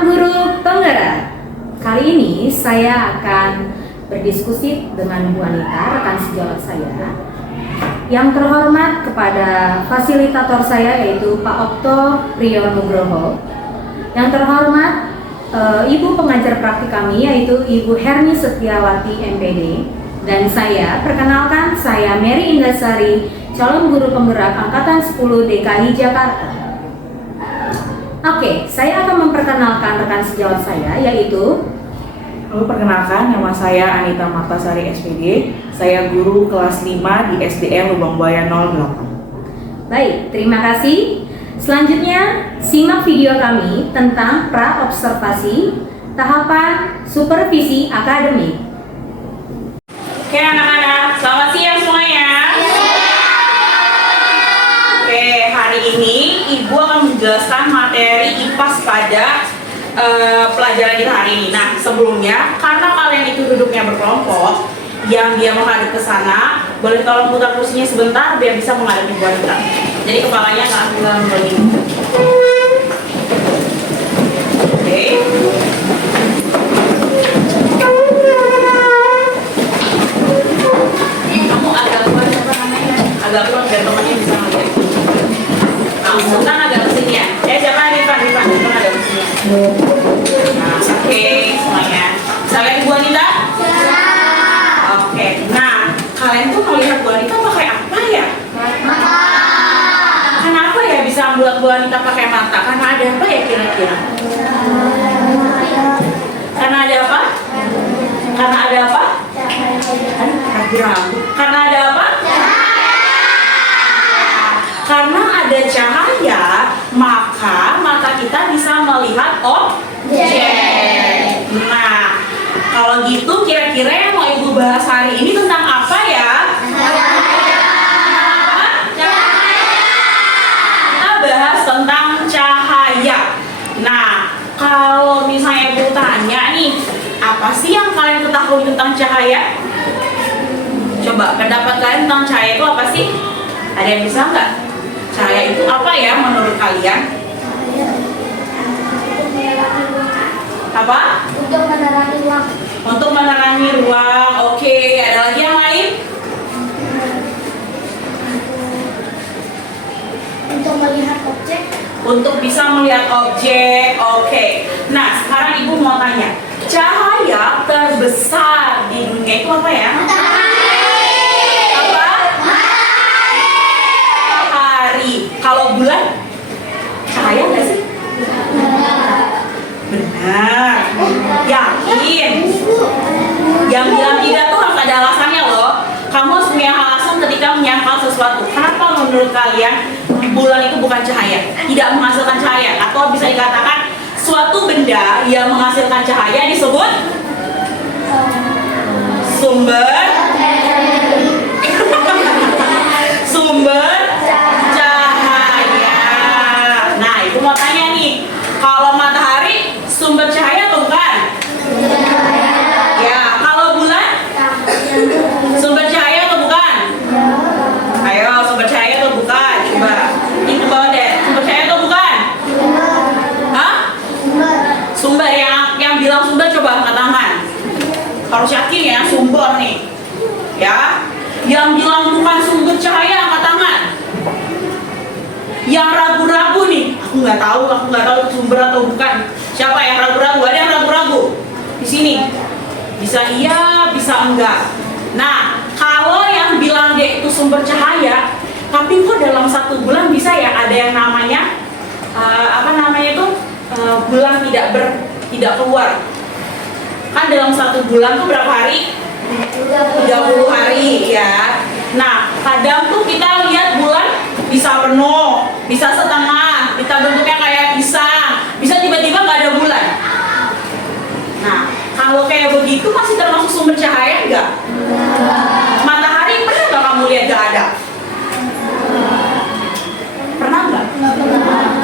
Sobat Guru Penggerak, kali ini saya akan berdiskusi dengan Bu Anita, rekan sejawat saya. Yang terhormat kepada fasilitator saya yaitu Pak Okto Priyo Nugroho. Yang terhormat Ibu pengajar praktik kami yaitu Ibu Herni Setiawati MPD. Dan saya, perkenalkan saya Mary Indasari, calon guru penggerak Angkatan 10 DKI Jakarta. Oke, saya akan memperkenalkan rekan sejawat saya yaitu Perkenalkan, nama saya Anita Martasari SPD. Saya guru kelas 5 di SDN Lubang Buaya 08. Baik, terima kasih. Selanjutnya, simak video kami tentang pra-observasi tahapan supervisi akademik. Oke anak-anak, selamat siang semuanya. Oke, hari ini Ibu akan menjelaskan materi IPAS pada pelajaran kita hari ini. Nah, sebelumnya, karena kalian itu duduknya berkelompok, yang dia menghadap ke sana, boleh tolong putar kursinya sebentar biar bisa menghadapi Bu Anita. Jadi kepalanya akan bilang begini. Oke. Kamu agak keluar, apa namanya? Agak keluar biar temannya bisa ngeliat. Nah, Sultan agak kesini ya. Siapa? Rifan ada kesini. Nah, oke semuanya. Bisa lihat Bu Anita? Oke, nah kalian tuh melihat Bu Anita pakai apa ya? Mata. Kenapa ya bisa buat Bu Anita pakai mata? Karena ada apa ya kira-kira? Karena ada apa? Karena ada apa? Ragu-ragu. Karena ada apa? Karena ada cahaya, maka mata kita bisa melihat objek. Nah, kalau gitu kira-kira yang mau Ibu bahas hari ini tentang apa ya? Kita bahas tentang cahaya. Nah, kalau misalnya Ibu tanya nih, apa sih yang kalian ketahui tentang cahaya? Coba, pendapat kalian tentang cahaya itu apa sih? Ada yang bisa nggak? Cahaya itu apa ya menurut kalian? Apa? Untuk menerangi ruang. Untuk menerangi ruang. Oke, ada lagi yang lain? Untuk melihat objek. Untuk bisa melihat objek. Oke. Nah, sekarang Ibu mau tanya, cahaya terbesar di dunia itu apa ya? Apa? Matahari. Kalau bulan? Cahaya nggak sih? Benar. Yakin? Yang bilang tidak tuh harus ada alasannya loh. Kamu harus punya alasan ketika menyangkal sesuatu. Kenapa menurut kalian bulan itu bukan cahaya? Tidak menghasilkan cahaya. Atau bisa dikatakan suatu benda yang menghasilkan cahaya disebut sumber sumber cahaya. Nah, Ibu mau tanya nih, kalau matahari sumber cahaya atau bukan? Ya, kalau bulan sumber cahaya atau bukan? Ayo, sumber cahaya atau bukan? Coba Ibu bawa deh, sumber cahaya atau bukan? Hah? Sumber yang bilang sumber coba angkat tangan. Harus yakin ya, sumber nih. Ya, yang bilang bukan sumber cahaya angkat tangan. Yang ragu-ragu nih, aku nggak tahu sumber atau bukan. Siapa yang ragu-ragu? Ada yang ragu-ragu di sini? Bisa iya, bisa enggak. Nah, kalau yang bilang dia itu sumber cahaya, tapi kok dalam satu bulan bisa ya ada yang namanya bulan tidak keluar. Kan dalam satu bulan tuh berapa hari? 30 hari ya. Nah, kadang tuh kita lihat bulan bisa penuh, bisa setengah, bisa bentuknya kayak pisang, bisa tiba-tiba nggak ada bulan. Nah, kalau kayak begitu masih termasuk sumber cahaya nggak? Matahari pernah nggak kamu lihat nggak ada? Pernah nggak?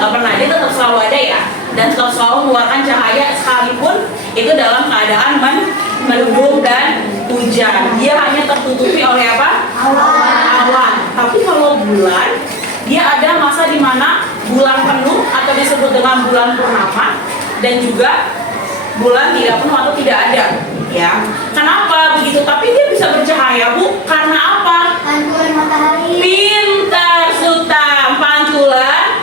Nggak pernah, dia tetap selalu ada ya, dan tetap selalu mengeluarkan cahaya sekalipun itu dalam keadaan mendung dan hujan. Dia hanya tertutupi oleh apa? Awan. Tapi kalau bulan, dia ada masa di mana bulan penuh atau disebut dengan bulan purnama, dan juga bulan tidak penuh atau tidak ada. Ya, kenapa begitu? Tapi dia bisa bercahaya, Bu. Karena apa? Pantulan matahari. Pintar, Sutam. Pantulan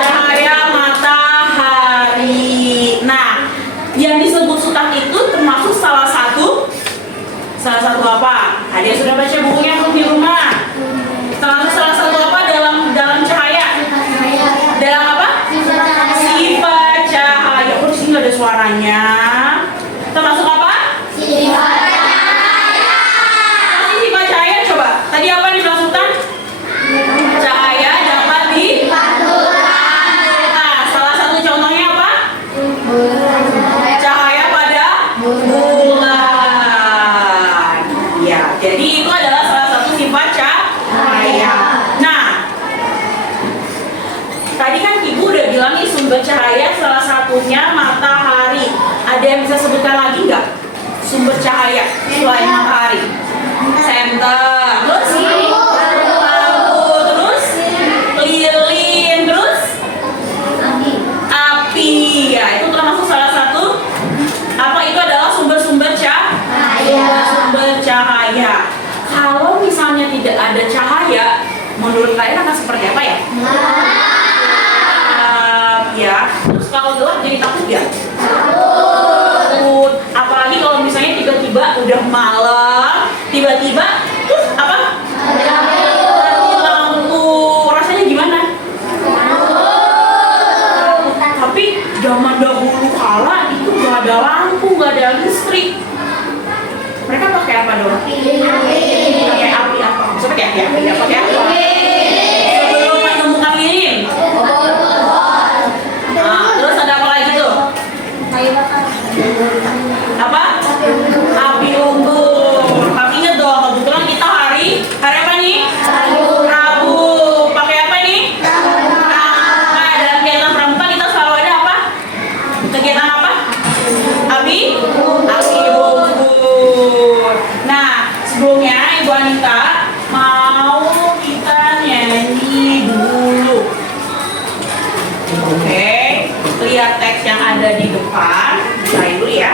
cahaya matahari. Nah, yang disebut Sutam itu termasuk salah satu apa? Dia sudah baca bukunya belum di rumah? Salah satu apa dalam cahaya? Dalam apa? Sifat cahaya. Oh, di sini nggak ada suaranya. Termasuk apa? Sifat cahaya. Coba. Tadi apa yang dimaksudkan? Cahaya dapat Nah, salah satu contohnya apa? Cahaya pada bulan. Ya, jadi itu adalah salah satu sifat cahaya. Nah, tadi kan Ibu udah bilang nih sumber cahaya salah satunya matahari. Ada yang bisa sebutkan lagi nggak? Sumber cahaya selain matahari? Center, terus lampu, terus lilin, terus api. Ya, itu termasuk salah satu apa? Itu adalah sumber-sumber sumber cahaya. Kalau misalnya tidak ada cahaya, menurut kalian akan seperti apa ya? Ya. Terus kalau gelap jadi takut ya? Takut. Apalagi kalau misalnya tiba-tiba udah malam, tiba-tiba terus apa? Mati lampu. Rasanya gimana? Tapi zaman dahulu kala itu nggak ada lampu, nggak ada listrik. Mereka pakai apa dong? Pakai api apa? Bisa pakai api apa? Ya, pakai apa? Sebelum menemukan lilin. Nah, terus ada apa lagi tuh? Apa? Api unggun. Tapi ingat dong, kebetulan kita hari apa nih? Rabu. Pakai apa nih? Nah, dalam kegiatan pramuka kita selalu ada apa? Kegiatan apa? Api unggun. Nah, sebelumnya Ibu Anita mau kita nyanyi dulu. Oke, lihat teks yang ada di depan. Saya dulu ya.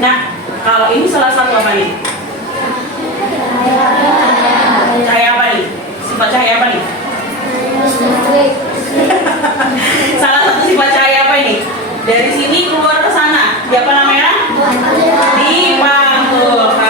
Nah, kalau ini salah satu apa nih? Cahaya apa nih? Sifat cahaya apa nih? Salah satu sifat cahaya apa ini? Dari sini keluar ke sana. Di apa namanya? Dipantulkan.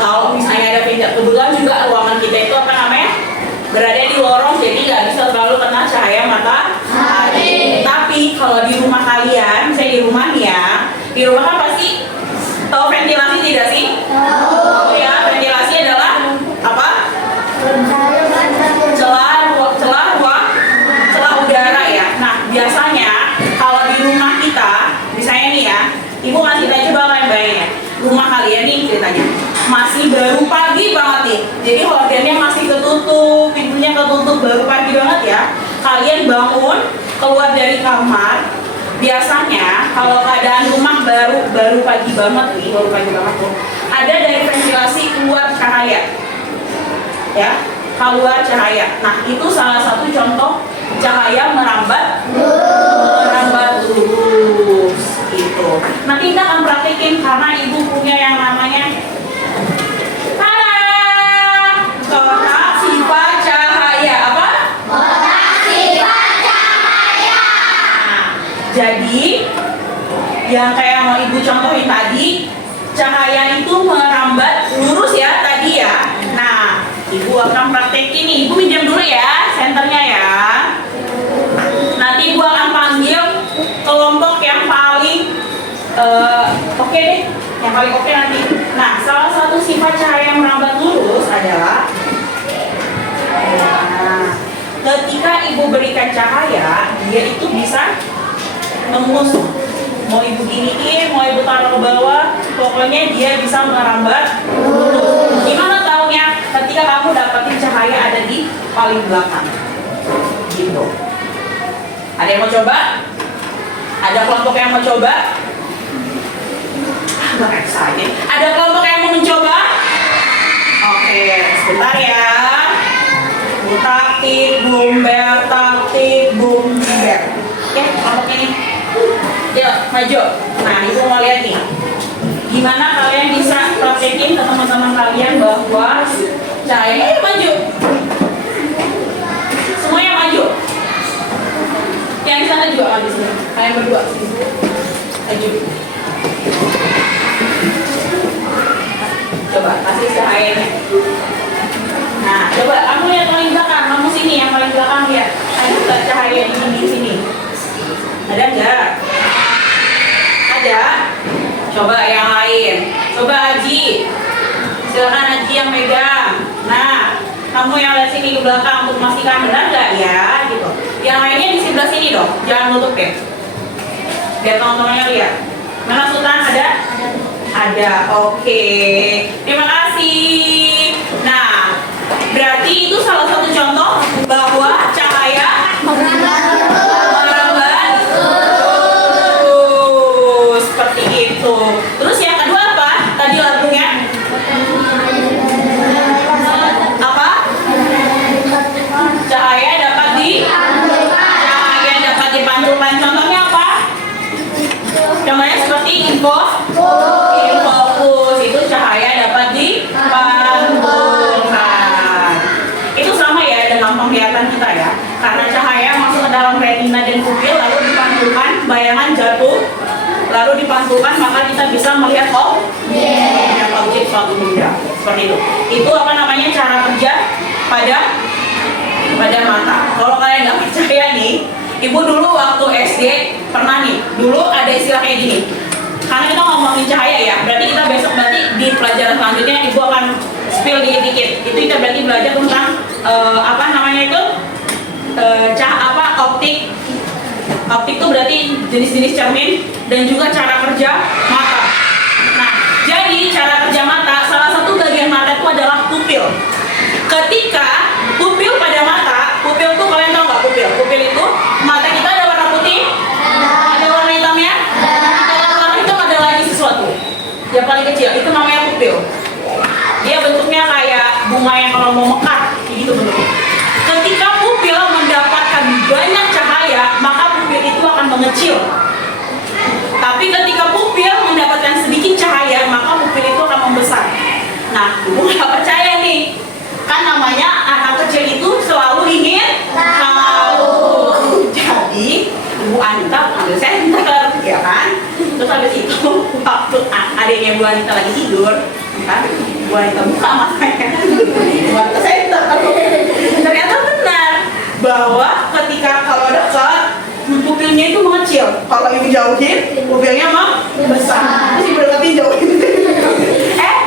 Kalau misalnya ada ventilator, kebetulan juga ruangan kita itu apa namanya? Berada di lorong, jadi nggak bisa terlalu kena cahaya matahari. Tapi kalau di rumah kalian, misalnya di rumah nih ya, di rumah kan pasti tahu ventilasi tidak sih? Tahu ya, ventilasi adalah apa? Celah udara ya. Nah, biasanya kalau di rumah kita, misalnya nih ya, ibu ngasih aja coba kalian bayangin ya, rumah kalian nih ceritanya masih baru pagi banget nih, jadi hordennya masih ketutup, pintunya ketutup, baru pagi banget ya. Kalian bangun, keluar dari kamar, biasanya kalau keadaan rumah baru pagi banget nih, tuh, ada dari ventilasi keluar cahaya, ya, keluar cahaya. Nah, itu salah satu contoh cahaya merambat lurus gitu. Nanti kita akan praktekin karena ibu punya yang namanya kotak sifat cahaya. Apa? Kotak sifat cahaya. Nah, jadi yang kayak mau ibu contohin tadi, cahaya itu merambat lurus ya tadi ya. Nah, ibu akan praktekin nih. Ibu minjem dulu ya senternya ya. Nanti ibu akan panggil kelompok yang paling oke deh, yang paling oke nanti. Nah, salah satu sifat cahaya yang merambat lurus adalah ketika ibu berikan cahaya, dia itu bisa tembus. Mau ibu giniin, mau ibu taruh ke bawah, pokoknya dia bisa merambat lurus. Gimana taunya? Ketika kamu dapetin cahaya ada di paling belakang, gitu. Ada yang mau coba? Ada kelompok yang mau coba? Nggak excited. Ada kelompok yang mau mencoba? Oke, sebentar ya. Taktik, bumber, taktik, bumber. Oke, kelompok ini. Yuk, maju. Nah, ibu mau lihat nih. Gimana kalian bisa praktekin ke teman-teman kalian bahwa cahaya maju. Semuanya maju. Yang sana juga maju sini. Kalian berdua sini. Maju. Coba kasih cahayanya. Nah, coba kamu lihat paling belakang, kamu sini yang paling belakang ya. Ada nggak cahaya di sini? Ada nggak? Ada. Coba yang lain. Coba Aji. Silakan Aji yang megang. Nah, kamu yang lihat sini ke belakang untuk memastikan benar nggak ya, gitu. Yang lainnya di sebelah sini dong, jangan nutup deh. Biar teman-temannya lihat. Mana Sultan ada? Ada. Oke. Terima kasih. Nah, berarti itu salah satu contoh bahwa cahaya merambat lurus seperti itu. Terus yang kedua apa? Tadi lagunya apa? Cahaya dapat dipantulkan. Contohnya apa? Contohnya seperti infokus, itu cahaya dapat dipantulkan. Itu sama ya dengan penglihatan kita ya. Karena cahaya masuk ke dalam retina dan pupil lalu dipantulkan, bayangan jatuh lalu dipantulkan, maka kita bisa melihat objek suatu benda. Seperti itu. Itu apa namanya cara kerja pada mata. Kalau kalian nggak percaya nih, ibu dulu waktu SD pernah nih, dulu ada istilah kayak gini. Karena kita ngomongin cahaya ya, berarti kita besok di pelajaran selanjutnya ibu akan spill dikit-dikit. Itu kita berarti belajar tentang apa namanya itu optik. Optik itu berarti jenis-jenis cermin dan juga cara kerja mata. Nah, jadi cara kerja mata, salah satu bagian mata itu adalah pupil. Ketika pupil pada mata, pupil tuh kalian tahu nggak pupil? Pupil itu mata kita ada warna putih, ada warna hitamnya. Kalau warna hitam ada lagi sesuatu yang paling kecil, itu namanya pupil. Dia bentuknya kayak bunga yang kalau mau mekar, gitu bentuknya. Ketika pupil mendapatkan banyak cahaya, maka pupil itu akan mengecil. Tapi ketika pupil mendapatkan sedikit cahaya, maka pupil itu akan membesar. Nah, ibu nggak percaya nih. Kan namanya anak kecil itu selalu ingin tahu. Jadi Ibu Anita ambil senter, ya kan? Terus habis itu waktu adiknya Bu Anita lagi tidur, kan? Wanita buka makanya. Wanita center. Ternyata benar bahwa ketika kalau dekat pupilnya itu mengecil. Kalau ibu jauhin, pupilnya membesar. Terus ibu deketin jauhin.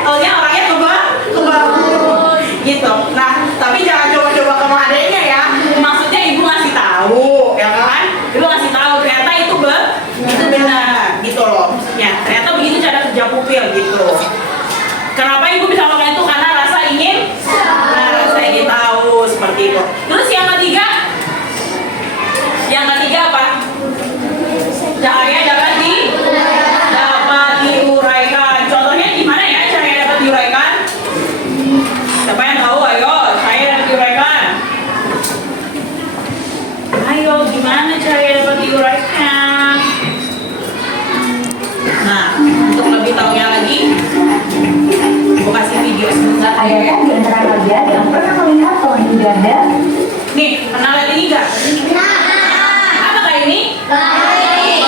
Taunya orangnya kebangun gitu. Nah, tapi jangan coba-coba ke adeknya ya. Maksudnya ibu ngasih tahu, ya kan? Ibu ngasih tahu ternyata itu benar gitu loh. Maksudnya ternyata begitu cara kerja pupil gitu. Kenapa ibu bisa melakukan itu? Karena rasa ingin tahu seperti itu. Terus yang ketiga apa? Cahaya dapat diuraikan. Contohnya gimana ya cahaya dapat diuraikan? Siapa yang tahu? Ayo, cahaya dapat diuraikan. Ayo, gimana cahaya dapat diuraikan? Nah, untuk lebih tahunya lagi, aku kasih video sebentar. Adakah di antara kalian yang pernah melihat pelangi ganda? Nih, pernah lihat ini nggak? Apakah ini?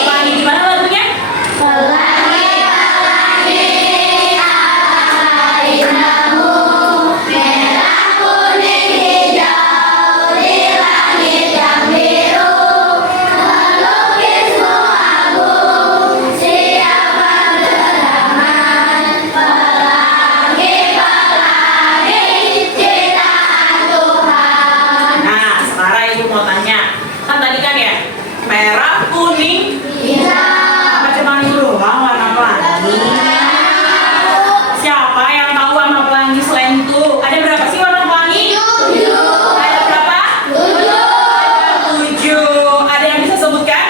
Pelangi gimana lagunya? Nah, sekarang ibu mau tanya. Kan tadi kan ya, merah, kuning, apa cuma itu doang warna pelangi? Siapa yang tahu warna pelangi selain itu? Ada berapa sih warna pelangi? 7. Ada berapa? 7. Ada yang bisa sebutkan?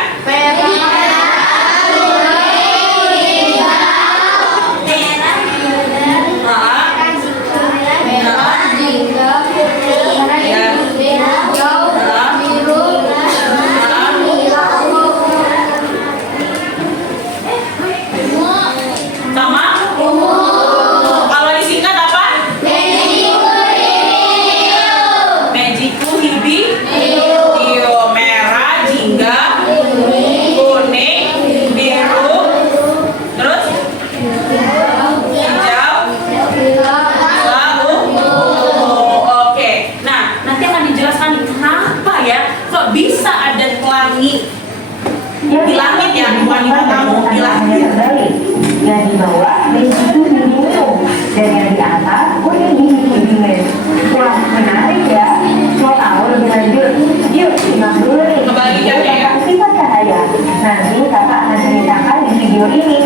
Sama? Kalau disingkat apa? Magiku hijau, merah, jingga, kuning, biru, terus hijau, lalu oke. Nah, nanti akan dijelaskan nih kenapa ya kok bisa ada pelangi di langit ya, bukan di matamu, di langit. Yang di bawah itu biru dan yang di atas kuning biru. Wah, menarik ya. Mau tahu lebih lanjut? Yuk, simak dulu nih. Kembali jamnya ya. Sifat cahaya. Nanti kakak akan ceritakan di video ini.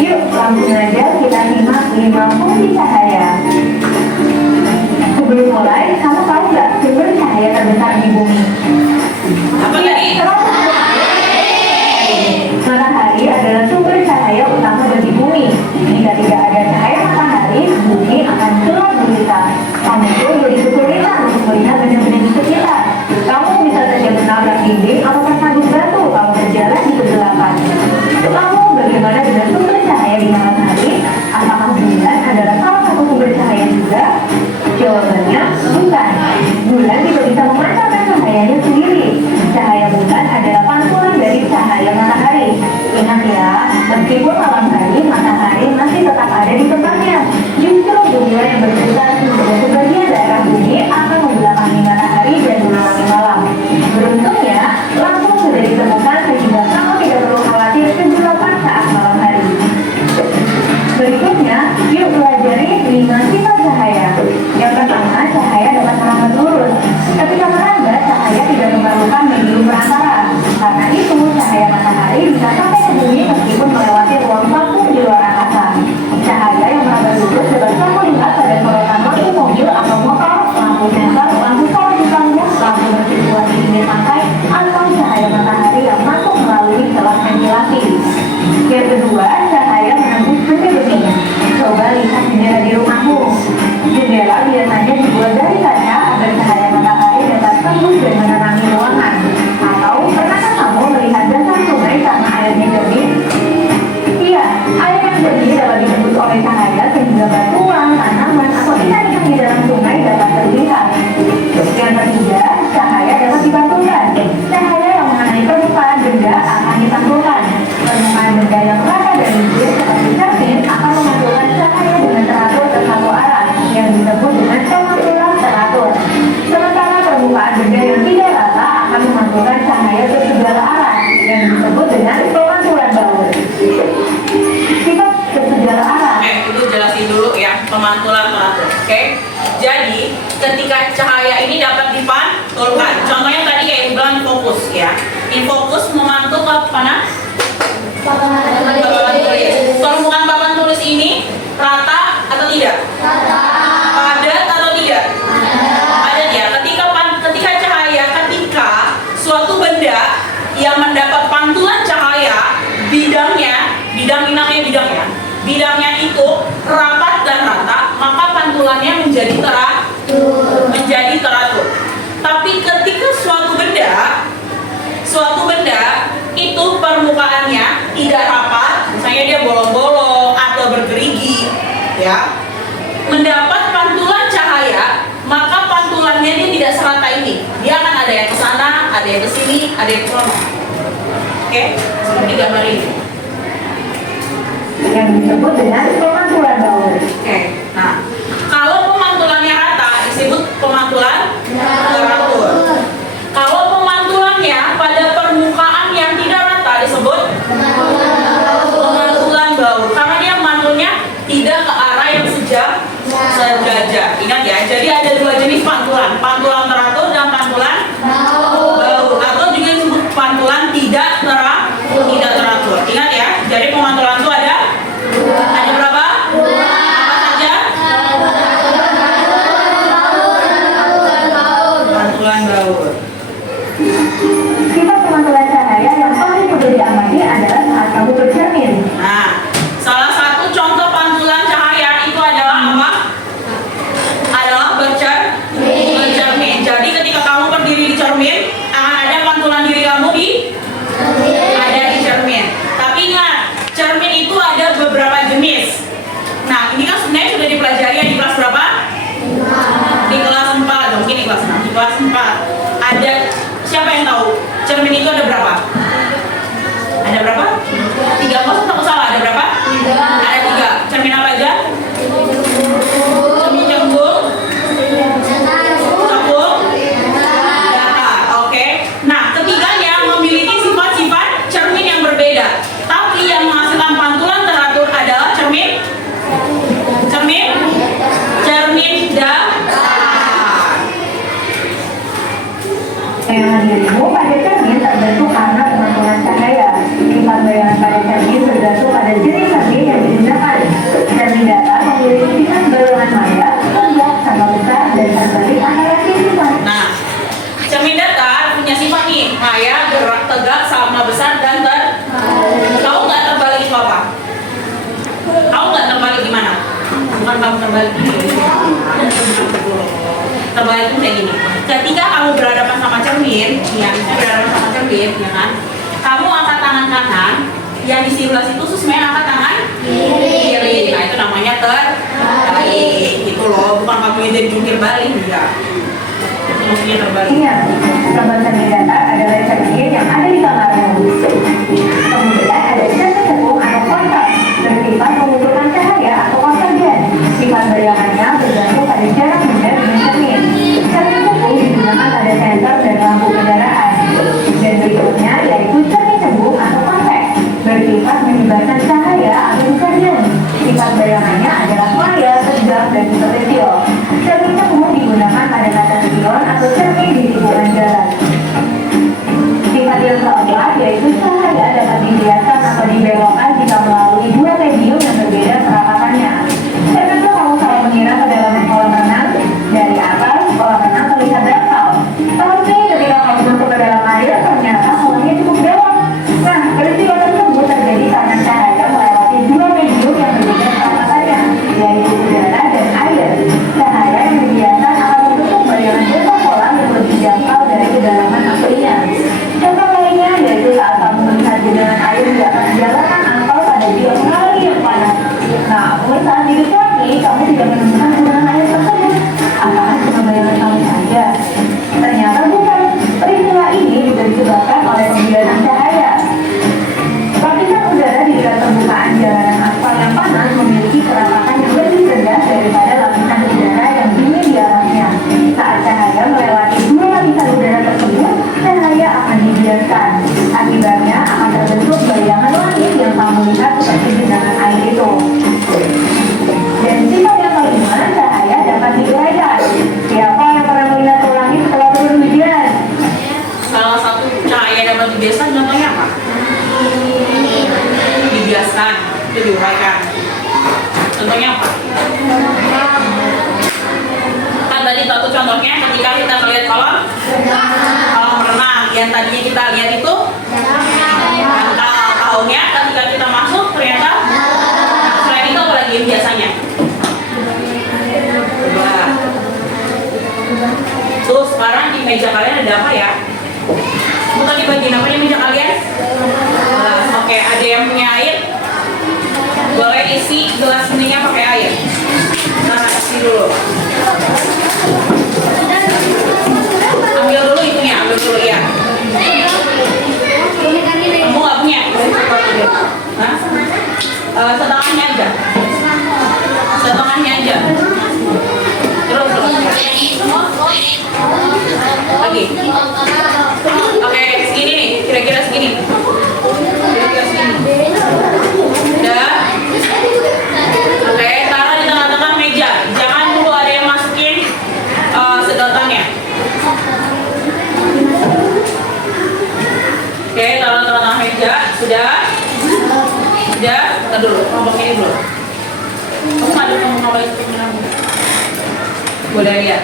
Yuk, langsung aja kita simak 5 fungsi cahaya. Sebelum mulai, kamu tahu nggak sumber cahaya terbesar di bumi? Apa tadi? Matahari adalah sumber cahaya utama bagi bumi. Jika tidak ada cahaya matahari, bumi akan gelap gulita. Kamu pun jadi kesulitan untuk melihat benda-benda di sekitar. Kamu bisa saja menabrak dinding atau tersandung batu kalau berjalan di kegelapan. Lalu, bagaimana dengan sumber cahaya di malam hari? Apakah bulan adalah salah satu sumber cahaya juga? Jawabannya bukan. Bulan tidak bisa memancarkan cahayanya sendiri. Cahaya bulan adalah pantulan dari cahaya matahari. Ingat ya, meskipun malam hari, matahari masih tetap ada di tempatnya. Justru bulan yang berputar sebagai sebagian daerah bumi akan membelakangi matahari dan menerangi malam. Beruntungnya, lampu sudah ditemukan sehingga kamu tidak perlu khawatir kegelapan saat malam hari. Berikutnya, yuk pelajari 5 sifat cahaya. Yang pertama, cahaya dapat merambat lurus. Ketika merambat, cahaya tidak memerlukan medium perantara. Karena itu, cahaya matahari bisa sampai ke bumi meskipun melewati ruang vakum di luar angkasa. Cahaya yang merambat lurus dapat kamu lihat pada sorotan lampu mobil atau motor, lampu sensor, lampu power di panggung, lampu bersirkulasi di pinggir pantai, atau cahaya matahari yang masuk melalui celah ventilasi. Yang kedua, cahaya menembus besi-besi. Coba lihat jendela di rumahmu. Jendela biasanya dibuat dari kaca agar cahaya matahari dapat tembus dan menerangi ruangan. Atau pernahkah kamu melihat dasar sungai karena airnya jernih? Iya, air yang jernih dapat ditembus oleh cahaya sehingga batuan, tanaman, atau ikan-ikan di dalam sungai dapat terlihat. Yang ketiga, cahaya dapat dipantulkan. Cahaya yang mengenai permukaan benda akan dipantulkan. Permukaan benda yang rata dan licin seperti cermin akan memantulkan cahaya dengan pemantulan teratur. Oke? Jadi ketika cahaya ini dapat dipantulkan, contohnya tadi kayak bilang fokus ya. In fokus memantul ke mana? Papan tulis. Permukaan papan tulis ini rata atau tidak? Padat atau tidak? Padat ya. Ketika cahaya, ketika suatu benda yang mendapat pantulan cahaya, bidangnya itu rapat dan rata, maka pantulannya menjadi teratur. Tapi ketika suatu benda itu permukaannya tidak rapat, misalnya dia bolong-bolong atau bergerigi, ya, mendapat pantulan cahaya, maka pantulannya dia tidak serata ini. Dia akan ada yang ke sana, ada yang ke sini, ada yang ke sana. Oke, seperti gambar ini. Yang disebut dengan pemantulan Baur. Oke, nah kalau pemantulannya rata disebut pemantulan teratur. Kalau pemantulannya pada permukaan yang tidak rata disebut pemantulan baur, karena dia mantulnya tidak ke arah yang sejajar. Ingat ya, jadi ada dua jenis pantulan teratur dan pantulan baur, atau juga disebut pantulan tidak teratur. Ingat ya, jadi pemantulan itu ada berapa? Apa saja? Pantulan baur. Sifat pemantulan cahaya yang paling mudah diamati adalah saat kamu bercermin. Nah, salah satu contoh pantulan cahaya itu adalah apa? Adalah bercermin. Jadi ketika kamu berdiri di cermin, akan ada pantulan diri kamu di cermin. Tapi ingat, cermin itu ada beberapa jenis. Nah, ini kan sebenarnya sudah dipelajari ya di kelas berapa? Di kelas 4, mungkin di kelas 6. Di kelas 4 ada, siapa yang tahu cermin itu ada berapa? Ada berapa? 3, maksud aku salah, ada berapa? Ada 3. Cermin apa aja? Cermin cembung, datar. Oke. Nah, ketiganya memiliki sifat-sifat cermin yang berbeda. Tapi yang menghasilkan pantulan teratur adalah cermin datar. Bayangan dirimu pada cermin terbentuk karena pemantulan cahaya. Sifat bayangan pada cermin tergantung pada jenis cermin yang digunakan. Cermin datar memiliki sifat bayangan maya, tegak, sama besar, dan terbalik antara sifat. Nah, cermin datar punya sifat nih, maya, gerak, tegak, sama besar, dan tahu nggak terbalik itu apa? Tahu nggak terbalik gimana? Bukan kamu terbalik gini. Terbalik itu kayak gini. Ketika kamu berhadapan sama cermin, ya, misalnya berhadapan sama cermin, ya kan? Kamu angkat tangan kanan, yang di sebelah situ sebenarnya angkat tangan kiri. Nah, itu namanya terbalik, gitu loh. Bukan kamu yang jadi jungkir balik, enggak. Itu maksudnya terbalik. Ingat, sobat cermin datar adalah cermin yang ada di kamarmu. Kemudian ada cermin cembung atau kontak, bersifat mengumpulkan cahaya atau konvergen. Sifat bayangannya bergantung pada jarak benda dengan cermin. Cermin cembung digunakan pada sensor dan lampu kendaraan. Dan berikutnya yaitu cermin cembung atau kontak, bersifat menyebarkan cahaya atau konvergen. Sifat bayangannya adalah maya, tegak, dan kecil. Cermin cembung digunakan pada kaca spion atau cermin di lingkungan jalan. Sifat yang keempat yaitu cahaya dapat dibiaskan atau dibelokkan jika melalui dua medium yang berbeda perapatannya. Tertentu kamu salah mengira kedalaman kolam renang, dari atas kolam renang terlihat dangkal. Tapi ketika kamu masuk ke dalam air, ternyata kolamnya cukup dalam. Nah, peristiwa tersebut terjadi karena cahaya melewati dua medium yang berbeda perapatannya, yaitu udara dan air. Cahaya yang dibiaskan akan membentuk bayangan dasar kolam yang lebih dangkal dari kedalaman aslinya. Contoh lainnya yaitu saat kamu melihat genangan air di atas jalanan atau pada siang hari yang panas. Namun saat di depannya kamu tidak menemukan genangan air tersebut. Apakah cuma bayangan kamu saja? Ternyata bukan. Peristiwa ini juga disebabkan oleh pembiaran cahaya. Lapisan udara di dekat permukaan jalanan aspal yang panas memiliki kerapatan yang lebih rendah daripada lapisan udara yang dingin di atasnya. Saat cahaya melewati dua lapisan udara tersebut, cahaya akan dibiarkan. Akibatnya akan terbentuk bayangan langit yang kamu lihat seperti genangan air itu. Dan sifat yang kelima Kan tadi satu contohnya ketika kita melihat kolam renang, yang tadinya kita lihat itu dangkal, tahunnya ketika kita masuk ternyata selain itu apa lagi biasanya? Coba. Tuh sekarang di meja kalian ada apa ya? Bukan di bagian apa meja kalian? Oke, ada yang punya air? Boleh isi gelas ininya pakai air. Nah, isi dulu. Ambil dulu itunya, ambil dulu ya. Kamu nggak punya? Hah? Setengahnya aja. Setengahnya aja. Terus. Lagi. Oke, segini nih, kira-kira segini. Kira-kira segini. Udah. Oke, taruh di tengah-tengah meja. Jangan dulu ada yang masukin sedotannya. Oke, taruh di tengah-tengah meja. Sudah. Sudah. Kita dulu, kelompok ini dulu. Kamu ada yang mau ngapain? Boleh lihat.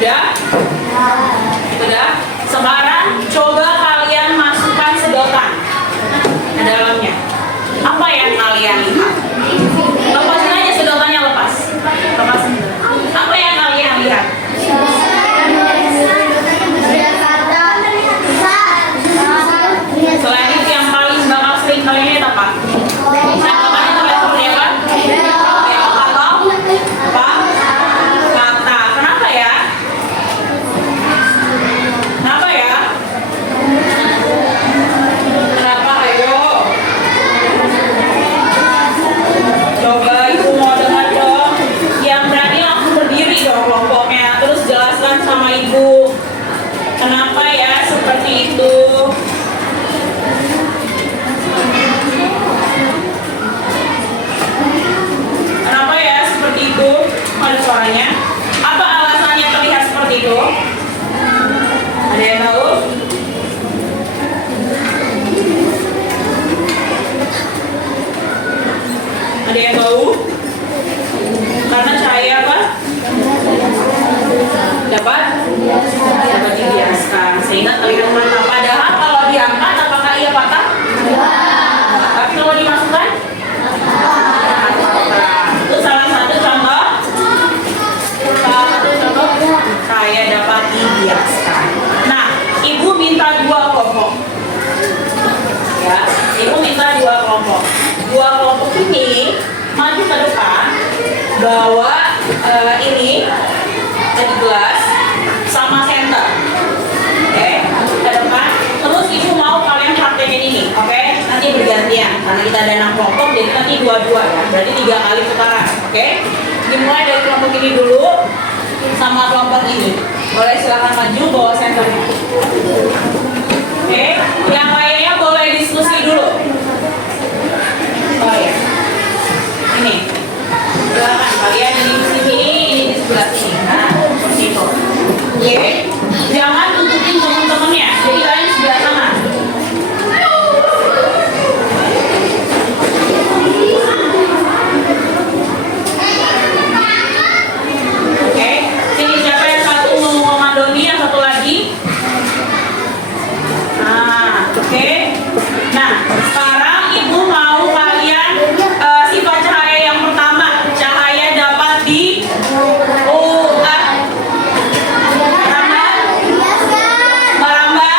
Sudah? Sudah? Sekarang coba kalian masukkan sedotan ke dalamnya. Apa yang kalian lihat? Lepasin aja sedotannya, lepas. Lepasin. Apa yang kalian lihat? Selain itu yang paling bakal sering kalian lihat apa? Sedotannya terlihat seperti apa? Apa? Kata. Kenapa ya? Kenapa ya? Kenapa? Ayo. Coba ibu mau dengar dong. Yang berani langsung berdiri dong kelompoknya. Terus jelaskan sama ibu. Kenapa ya seperti itu? Kenapa ya seperti itu? Ada suaranya. Apa alasannya terlihat seperti itu? Ada yang tahu? Ada yang tahu? Karena cahaya apa? Dapat dibiaskan sehingga terlihat patah. Padahal kalau diangkat apakah ia patah? Tapi kalau dimasukkan? Itu salah satu contoh. Cahaya dapat dibiaskan. Nah, ibu minta 2 kelompok. Ya, ibu minta 2 kelompok. 2 kelompok ini maju ke depan, bawa ini dari gelas sama senter. Oke, ke depan. Terus ibu mau kalian praktekin ini, oke? Nanti bergantian karena kita ada 6 kelompok, jadi nanti 2-2 ya. Berarti 3 kali putaran, oke? Dimulai dari kelompok ini dulu sama kelompok ini. Boleh silakan maju bawa senternya. Oke, yang lainnya boleh diskusi dulu. Oh ya, ini silakan kalian ini di sini, ini di sebelah sini. Nah, seperti itu. Oke, jangan tutupin teman-temannya. Jadi kalian sebelah sana. Oke, sini siapa yang satu mau ngomandoni, yang satu lagi? Nah, oke. Nah, sekarang ibu mau kalian sifat cahaya yang pertama. Cahaya dapat di merambat.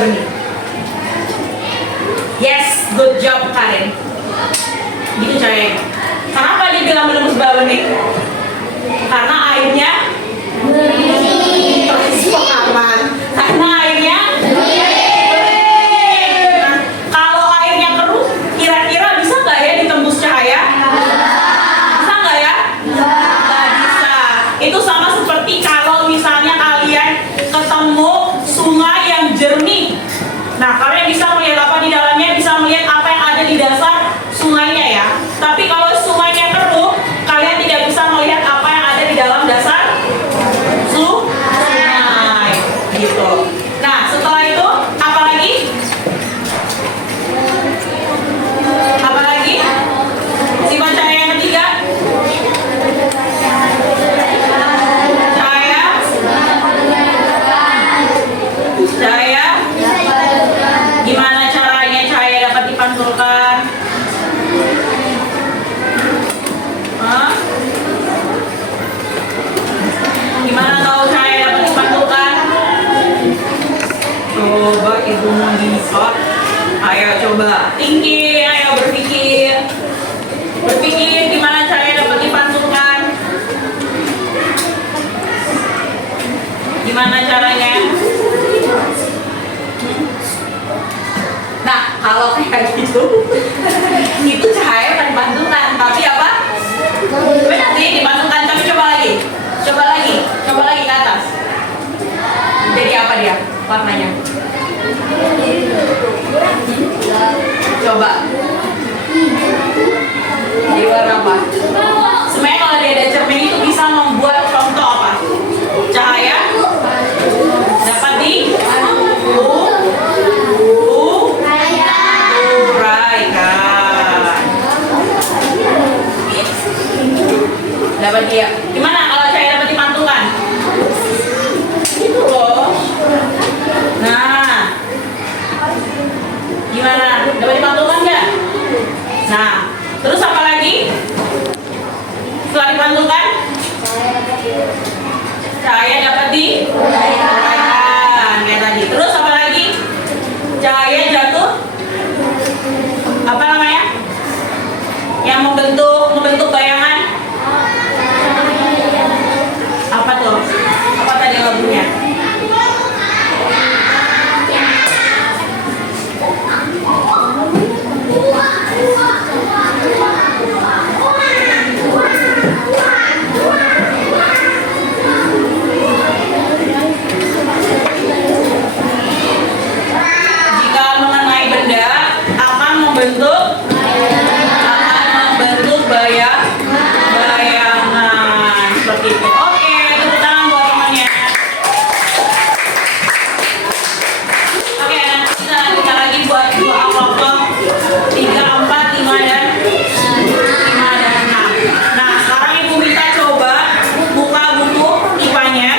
benih. Yes, good job Karen. Gitu cahayanya. Kenapa dia bilang menembus bawah benih? Karena airnya aman. Karena airnya nah, kalau airnya keruh, kira-kira bisa nggak ya ditembus cahaya? Bisa nggak ya? Nggak bisa. Itu sama seperti kalau misalnya kalian ketemu sungai yang jernih. Nah, kalian bisa melihat apa di dalamnya? Bisa melihat apa yang ada di dasar sungainya ya. Tapi kalau sungainya keruh, kalian tidak bisa melihat apa yang ada di dalam dasar sungai. Gitu. Nah, setelah itu apa lagi? Apa lagi? Sifat cahaya yang ketiga? Cahaya. Gimana caranya cahaya dapat dipantulkan? Hah? Gimana tahu cahaya dapat dipantulkan? Coba ibu melihat. Ayo coba. Tinggi, ayo berpikir. Berpikir gimana cahaya dapat dipantulkan? Gimana caranya? Nah, kalau kayak gitu, itu cahaya bukan dipantulkan, tapi apa? Benar sih, dipantulkan, tapi coba lagi ke atas. Jadi apa dia warnanya? Coba. Jadi warna apa? Sebenarnya kalau dia ada cermin itu bisa membuat contoh apa? Cahaya dapat dapat dia. Gimana kalau cahaya dapat dipantulkan? Itu loh. Nah, gimana? Dapat dipantulkan nggak? Nah, terus apa lagi? Setelah dipantulkan, cahaya dapat diuraikan kayak tadi. Terus apa lagi? Cahaya jatuh. Apa namanya? Yang membentuk bayangan. Apa tuh? Apa tadi lagunya? Jika mengenai benda akan membentuk bayangan seperti itu. Oke, tepuk tangan buat temannya. Oke, nanti kita lanjutkan lagi buat dua kelompok 3, 4, 5 dan 6. Nah, sekarang ibu minta coba buka buku IPA-nya.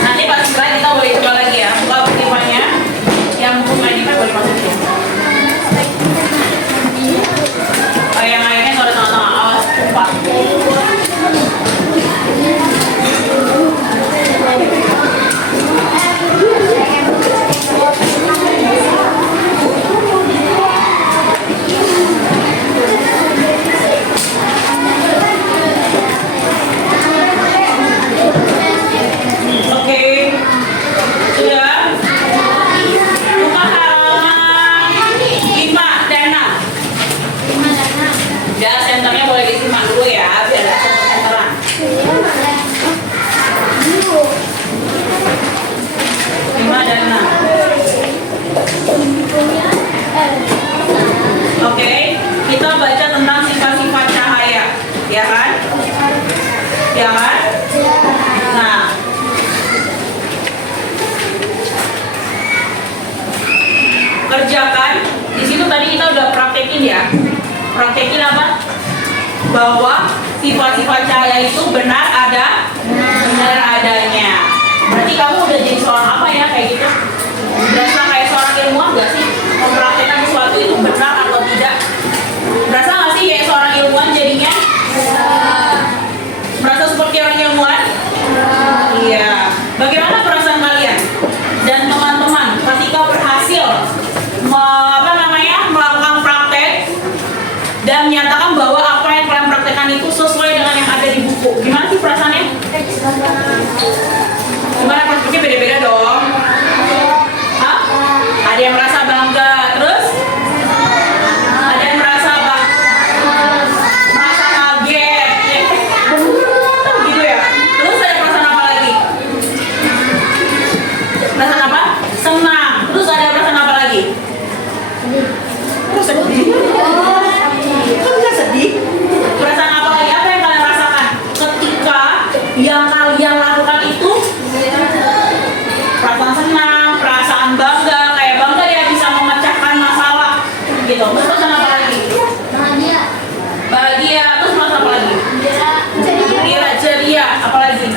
Nanti pas selesai kita boleh coba lagi ya. Buka buku IPA-nya. Yang buku main IPA boleh masukin. Yang lainnya kalau tengah-tengah awas lupa. Oke, sudah. Buka halaman 5 dan 6. Ya, senternya boleh disimak dulu ya, biar ada senteran. 5 dan 6. Oke, kita baca tentang sifat-sifat cahaya, ya kan? Ya kan? Nah, kerjakan. Di situ tadi kita udah praktekin ya. Praktekin apa? Bahwa sifat-sifat cahaya itu benar adanya. Berarti kamu udah jadi seorang apa ya kayak gitu? Berasa kayak seorang ilmuwan nggak sih? Mempraktekkan sesuatu itu benar atau tidak? Berasa nggak sih kayak seorang ilmuwan jadinya? Berasa dan menyatakan bahwa apa yang kalian praktekkan itu sesuai dengan yang ada di buku. Gimana sih perasaannya? Gimana, perspektifnya beda-beda dong. Hah? Ada yang merasa bangga, terus ada yang merasa kaget, gitu ya. Terus ada perasaan apa lagi? Perasaan apa? Senang. Terus ada perasaan apa lagi? Sedih. Kok bisa sedih? Perasaan apa lagi? Apa yang kalian rasakan ketika yang kalian lakukan itu? Perasaan senang, perasaan bangga, kayak bangga ya bisa memecahkan masalah gitu. Terus perasaan apa lagi? Bahagia. Terus perasaan apa lagi? Gembira, ceria. Apa lagi?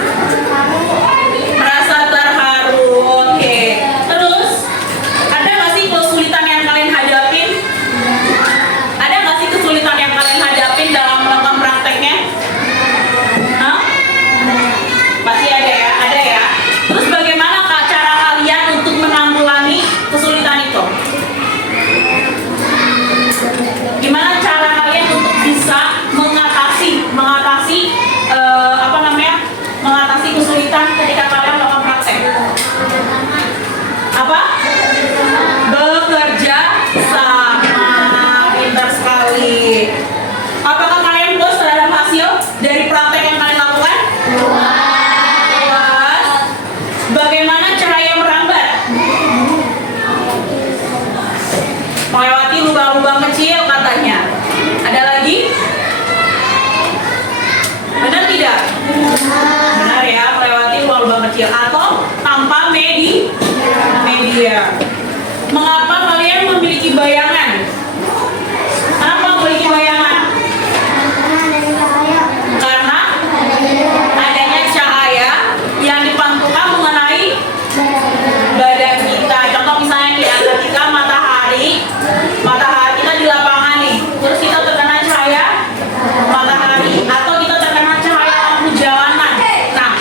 Merasa terharu. Oke. Terus ada nggak sih kesulitan yang kalian hadapin? Ada nggak sih kesulitan yang kalian hadapin dalam melakukan prakteknya? Hah? Pasti ada ya, ada ya. Terus bagaimana Kak, cara kalian untuk menanggulangi kesulitan itu? Gimana cara kalian untuk bisa mengatasi mengatasi kesulitan ketika kalian melakukan praktek? Apa? Bekerja sama. Pintar sekali. Apakah kalian puas terhadap hasil dari praktek yang kalian lakukan? Puas. Bagaimana cahaya merambat? Melewati lubang-lubang kecil katanya. Ada lagi? Benar tidak? Benar ya, melewati lubang-lubang kecil atau tanpa media. Mengapa kalian memiliki bayangan? Kenapa memiliki bayangan? Karena adanya cahaya yang dipantulkan mengenai badan kita. Contoh misalnya ya, ketika matahari kita di lapangan nih, terus kita terkena cahaya matahari atau kita terkena cahaya lampu jalanan. Nah,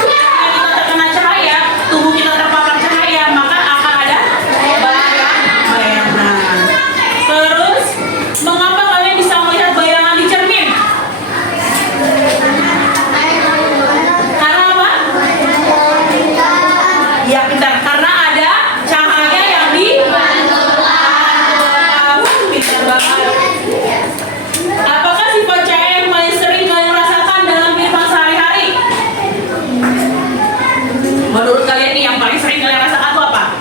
ketika kita terkena cahaya, tubuh kita terpapar cahaya, maka akan ada bayangan. Terus, mengapa kalian bisa melihat bayangan di cermin? Karena apa? Ya, pintar. Karena ada cahaya yang pintar banget. Apakah sifat cahaya yang paling sering kalian rasakan dalam kehidupan sehari-hari? Menurut kalian nih, yang paling sering kalian rasakan itu apa?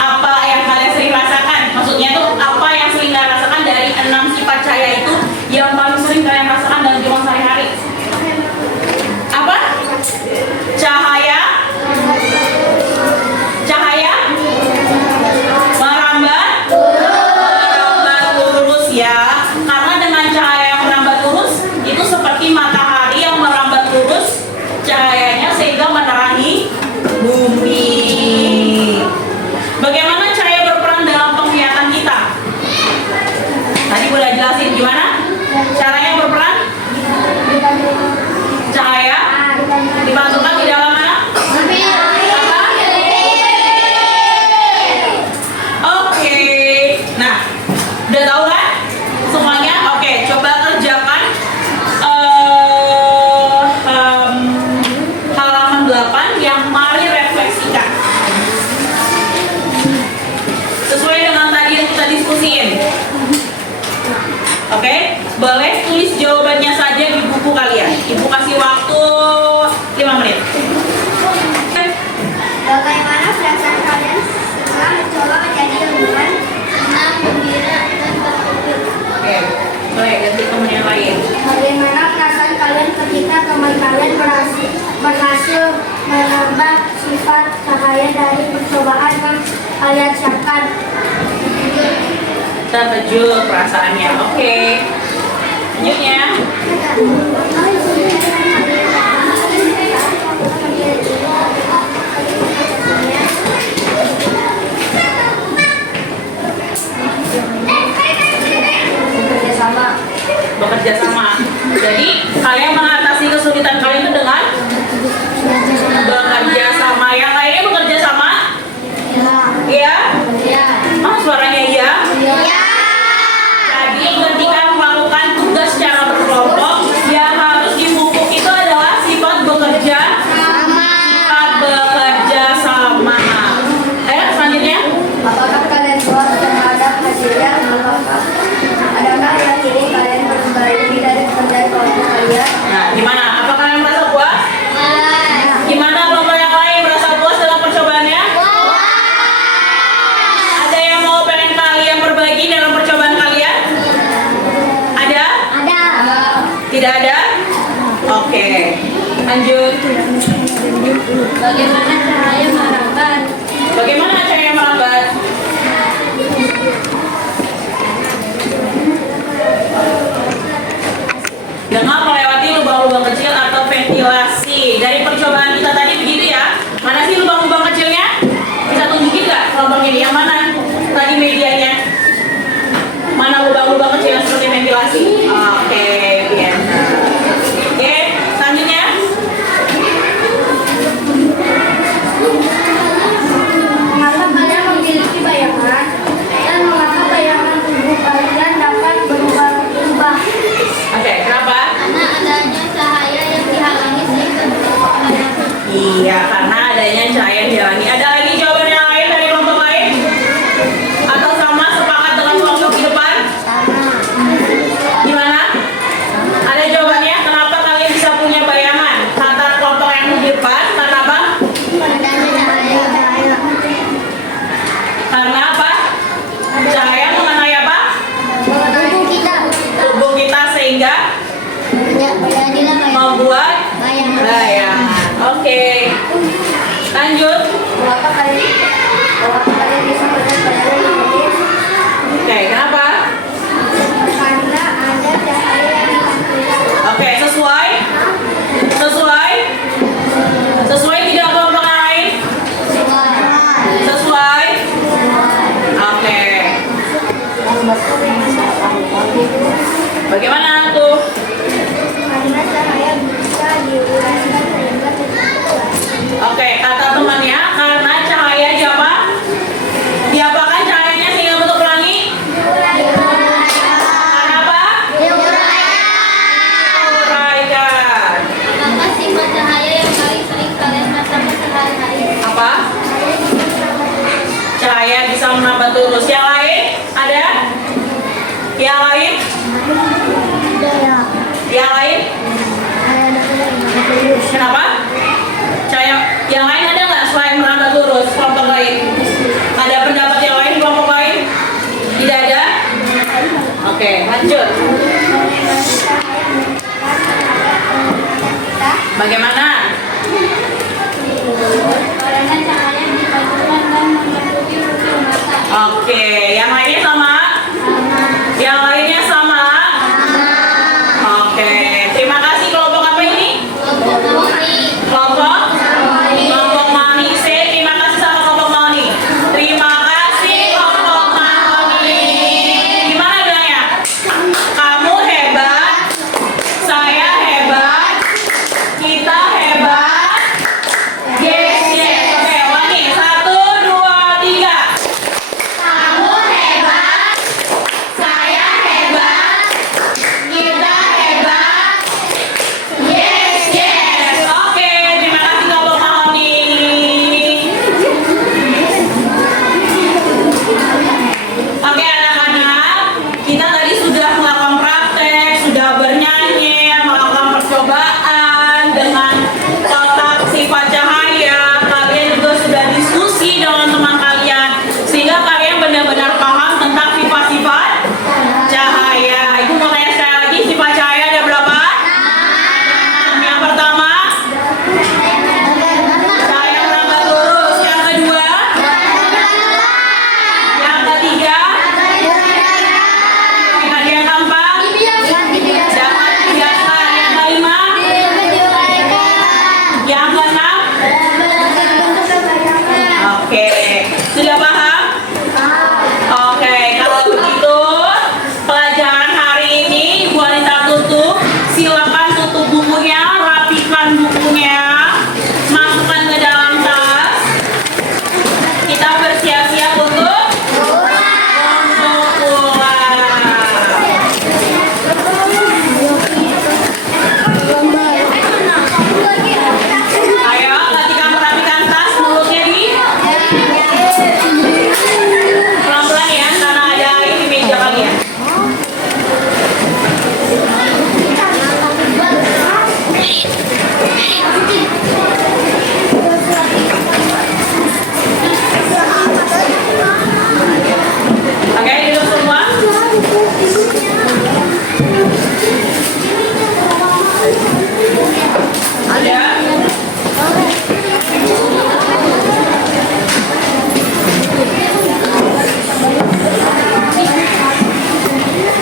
Apa yang kalian sering rasakan? Maksudnya itu apa yang sering kalian rasakan dari 6 sifat cahaya itu yang paling sering kalian rasakan dalam kehidupan sehari-hari? Apa? Cahaya merambat lurus ya. Karena dengan cahaya yang merambat lurus itu seperti matahari yang merambat lurus cahayanya sehingga menerangi bumi. Bagaimana cahaya berperan dalam penglihatan kita? Tadi boleh jelasin gimana caranya berperan? Cahaya dimasukkan di dalam mana? Oke. Nah, udah tahu kan semuanya? Oke, coba kerjakan halaman 8 yang mari refleksikan. Sesuai dengan tadi yang kita diskusiin. Oke, boleh tulis jawabannya saja di buku kalian. Ibu kasih waktu 5 menit. Bagaimana perasaan kalian setelah mencoba menjadi ilmuwan? Senang, gembira, dan bersyukur. Oke, boleh ganti teman yang lain. Bagaimana perasaan kalian ketika teman kalian berhasil menambah sifat cahaya dari percobaan yang kalian siapkan? Terkejut perasaannya. Oke. Lanjutnya. Bekerja sama. Jadi kalian mengatasi kesulitan kalian itu dengan bekerja sama. Yang lainnya bekerja sama? Iya. Ya. Oh, suaranya iya. Ya. Nah, gimana? Apa kalian merasa puas? Gimana kelompok yang lain merasa puas dalam percobaannya? Ada yang mau pengen kalian berbagi dalam percobaan kalian? Ada? Tidak ada? Oke, lanjut. Bagaimana cahaya merambat? Bagaimana cahaya merambat? Dengan melewati lubang-lubang kecil atau ventilasi. Dari percobaan kita tadi begitu ya. Mana sih lubang-lubang kecilnya? Bisa tunjukin nggak kelompok ini? Yang mana tadi medianya? Mana lubang-lubang kecil yang seperti ventilasi? Oke, biar. Oke, selanjutnya. Mengapa kalian memiliki bayangan dan mengapa bayangan tubuh kalian dapat berubah-ubah? Oke, kenapa? Karena adanya cahaya yang dihalangi sehingga berubah. Iya, karena adanya cahaya dihalangi. Ada lagi jawaban yang lain dari kelompok lain? Atau sama sepakat dengan kelompok di depan? Gimana? Ada jawabannya? Kenapa kalian bisa punya bayangan? Kata kelompok yang di depan, karena apa? Adanya cahaya. Karena apa? Cahaya mengenai apa? Tubuh kita. Tubuh kita sehingga Jadilah membuat bayangan. bayangan. Oke. Lanjut. Mengapa kalian bisa melihat bayangan yang lebih? Oke, kenapa? Karena ada cahaya yang terlihat. Oke, sesuai? Sesuai tidak kelompok yang lain? Sesuai? Oke. Bagaimana tuh? Karena cahaya bisa diuraikan sehingga Oke, kata temannya karena cahaya apa? Diapakan cahayanya sehingga bentuk pelangi? Karena apa? Uraikan. Apa sifat cahaya yang paling sering kalian rasakan sehari-hari? Apa? Cahaya bisa menambah lurus. Yang lain? Ada? Yang lain? Yang lain? Kenapa? Cahaya yang lain ada nggak selain merambat lurus kelompok lain? Ada pendapat yang lain kelompok lain? Tidak ada? Oke, lanjut. Bagaimana? Karena cahaya dipadukan dan menutupi pupil mata. Oke, yang lainnya sama? Yang lainnya sama? Oke, terima kasih kelompok apa ini? Kelompok? Kelompok Mani C. Terima kasih sama kelompok Mani. Terima kasih kelompok Mani. Gimana bilangnya? Kamu hebat, saya hebat, kita hebat. Yes, yes. Oke, Wani. 1, 2, 3. Kamu hebat,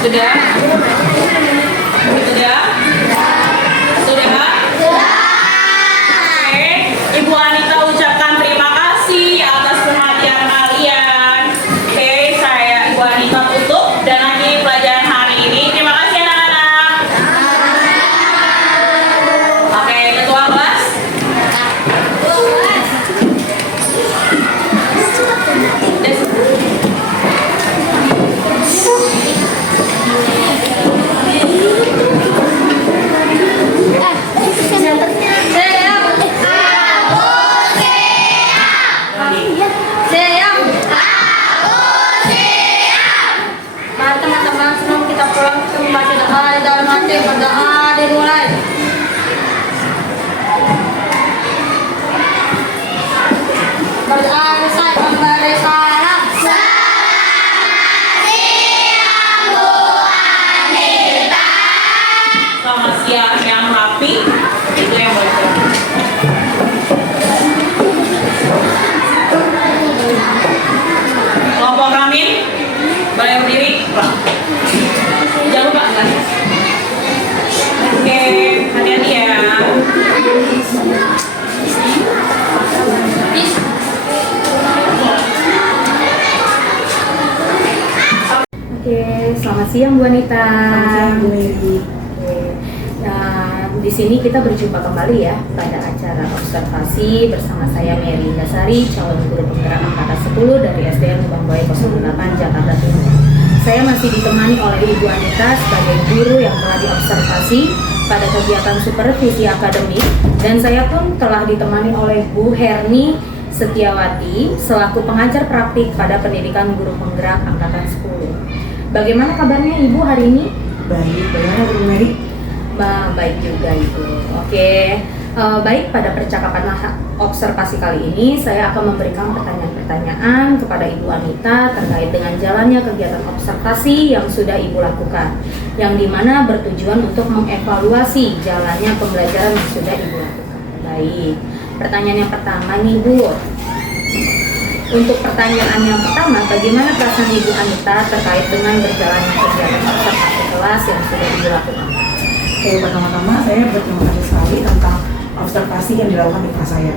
Sudah? Sudah? Sudah? Oke, Ibu Anita ucapkan terima kasih atas perhatian kalian. Oke, saya Ibu Anita tutup dan akhiri pelajaran hari ini. Terima kasih anak-anak. Oke, ketua kelas. Mari teman-teman, sebelum kita pulang kita membaca doa di dalam hati. Berdoa dimulai. Berdoa selesai memberi salam. Selamat siang yang rapi. Itu yang baca. Kelompok Ramin, boleh berdiri. Jangan lupa kan? Oke, hati-hati ya. Oke, selamat siang Bu Anita. Selamat siang Bu Mary. Oke. Nah, di sini kita berjumpa kembali ya pada acara observasi bersama saya Mary Dasari, calon guru penggerak angkatan 10 dari SDN Lubang Buaya 08 Jakarta Timur. Saya masih ditemani oleh Ibu Anita sebagai guru yang telah diobservasi pada kegiatan supervisi akademik, dan saya pun telah ditemani oleh Bu Herni Setiawati selaku pengajar praktik pada pendidikan guru penggerak angkatan 10. Bagaimana kabarnya Ibu hari ini? Baik, bagaimana Bu Mary? Baik juga Ibu. Oke, baik, pada percakapan observasi kali ini saya akan memberikan pertanyaan-pertanyaan kepada Ibu Anita terkait dengan jalannya kegiatan observasi yang sudah Ibu lakukan, yang dimana bertujuan untuk mengevaluasi jalannya pembelajaran yang sudah Ibu lakukan. Baik, pertanyaan yang pertama nih Bu. Untuk pertanyaan yang pertama, bagaimana perasaan Ibu Anita terkait dengan berjalannya kegiatan observasi kelas yang sudah Ibu lakukan? Oke, pertama-tama saya berterima kasih sekali tentang observasi yang dilakukan di kelas saya.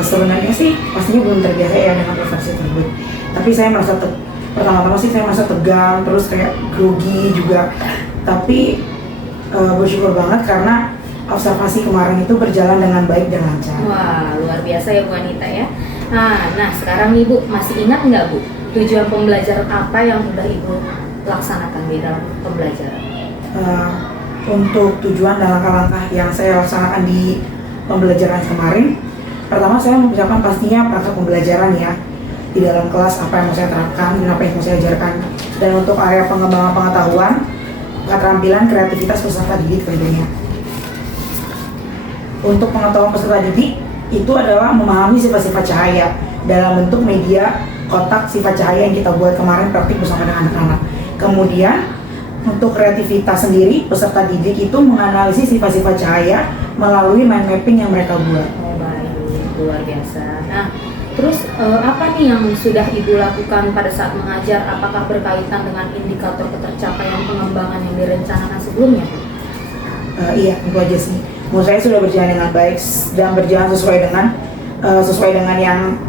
Sebenarnya sih pastinya belum terbiasa ya dengan observasi tersebut. Tapi saya merasa pertama-tama sih saya merasa tegang, terus kayak grogi juga. Tapi bersyukur banget karena observasi kemarin itu berjalan dengan baik dan lancar. Wah, luar biasa ya Bu Anita ya. Nah sekarang Ibu masih ingat nggak Bu tujuan pembelajaran apa yang sudah Ibu laksanakan di dalam pembelajaran? Untuk tujuan dan langkah-langkah yang saya laksanakan di pembelajaran kemarin, pertama saya mempersiapkan pastinya praktek pembelajaran ya di dalam kelas, apa yang mau saya terapkan dan apa yang mau saya ajarkan. Dan untuk area pengembangan pengetahuan, keterampilan kreativitas peserta didik tentunya. Untuk pengetahuan peserta didik itu adalah memahami sifat-sifat cahaya dalam bentuk media kotak sifat cahaya yang kita buat kemarin praktik bersama dengan anak-anak. Kemudian untuk kreativitas sendiri, peserta didik itu menganalisis sifat-sifat cahaya melalui mind mapping yang mereka buat. Oh baik, luar biasa. Nah, terus apa nih yang sudah Ibu lakukan pada saat mengajar? Apakah berkaitan dengan indikator ketercapaian pengembangan yang direncanakan sebelumnya? Iya, tentu aja sih. Menurut saya sudah berjalan dengan baik dan berjalan sesuai dengan yang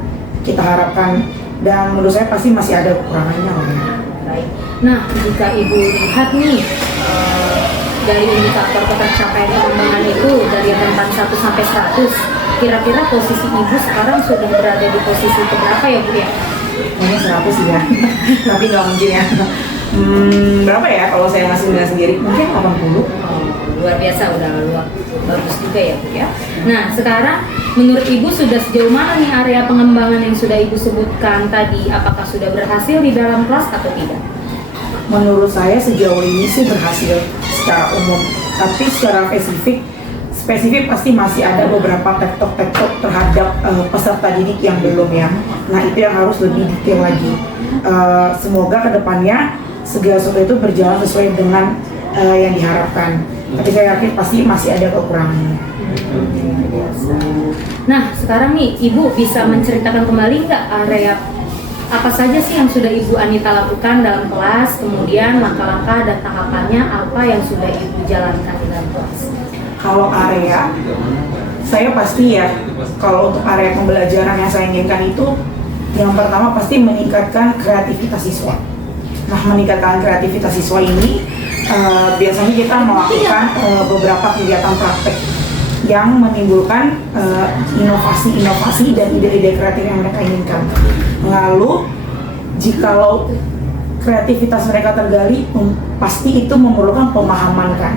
kita harapkan. Dan menurut saya pasti masih ada kekurangannya. Baik. Nah, jika Ibu lihat nih dari indikator ketercapaian pengembangan itu dari rentang 1 sampai 100, kira-kira posisi Ibu sekarang sudah berada di posisi keberapa ya Bu ya? Kayaknya 100 sih ya, tapi nggak mungkin ya. Berapa ya kalau saya ngasih nilai sendiri? Mungkin 80. Luar biasa, udah luar bagus juga ya Bu ya. Nah sekarang menurut Ibu sudah sejauh mana nih area pengembangan yang sudah Ibu sebutkan tadi? Apakah sudah berhasil di dalam kelas atau tidak? Menurut saya sejauh ini sih berhasil secara umum, tapi secara spesifik pasti masih ada beberapa tektok terhadap peserta didik yang belum ya. Nah itu yang harus lebih detail lagi. Semoga kedepannya segala sesuatu itu berjalan sesuai dengan yang diharapkan. Tapi saya yakin pasti masih ada kekurangannya. Nah sekarang nih Ibu bisa menceritakan kembali nggak area Apa saja sih yang sudah Ibu Anita lakukan dalam kelas, kemudian langkah-langkah dan tahapannya apa yang sudah Ibu jalankan di dalam kelas? Kalau area, saya pasti ya, kalau untuk area pembelajaran yang saya inginkan itu, yang pertama pasti meningkatkan kreativitas siswa. Nah, meningkatkan kreativitas siswa ini biasanya kita melakukan beberapa kegiatan praktek yang menimbulkan inovasi-inovasi dan ide-ide kreatif yang mereka inginkan. Lalu, jikalau kreativitas mereka tergali, pasti itu memerlukan pemahaman kan.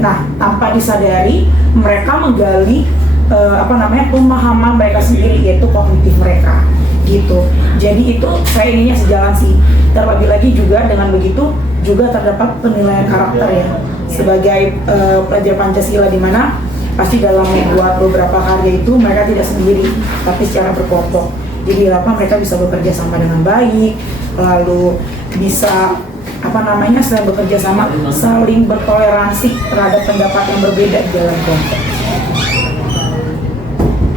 Nah, tanpa disadari mereka menggali pemahaman mereka sendiri, yaitu kognitif mereka gitu. Jadi itu saya inginnya sejalan sih. Terlebih lagi juga dengan begitu juga terdapat penilaian karakter ya sebagai pelajar Pancasila, di mana pasti dalam membuat beberapa karya itu mereka tidak sendiri tapi secara berkelompok. Jadi mereka bisa bekerja sama dengan baik, lalu bisa selain bekerja sama saling bertoleransi terhadap pendapat yang berbeda di dalam kelompok.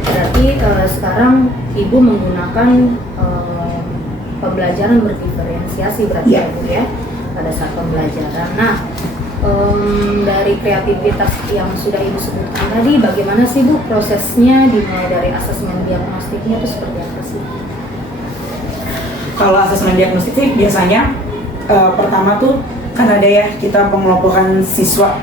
Berarti sekarang Ibu menggunakan pembelajaran berdiferensiasi berarti ya Bu ya pada saat pembelajaran. Nah, dari kreativitas yang sudah Ibu sebutkan tadi, bagaimana sih Bu prosesnya dimulai dari asesmen diagnostiknya itu seperti apa sih? Kalau asesmen diagnostik sih biasanya pertama tuh kan ada ya kita pengelompokan siswa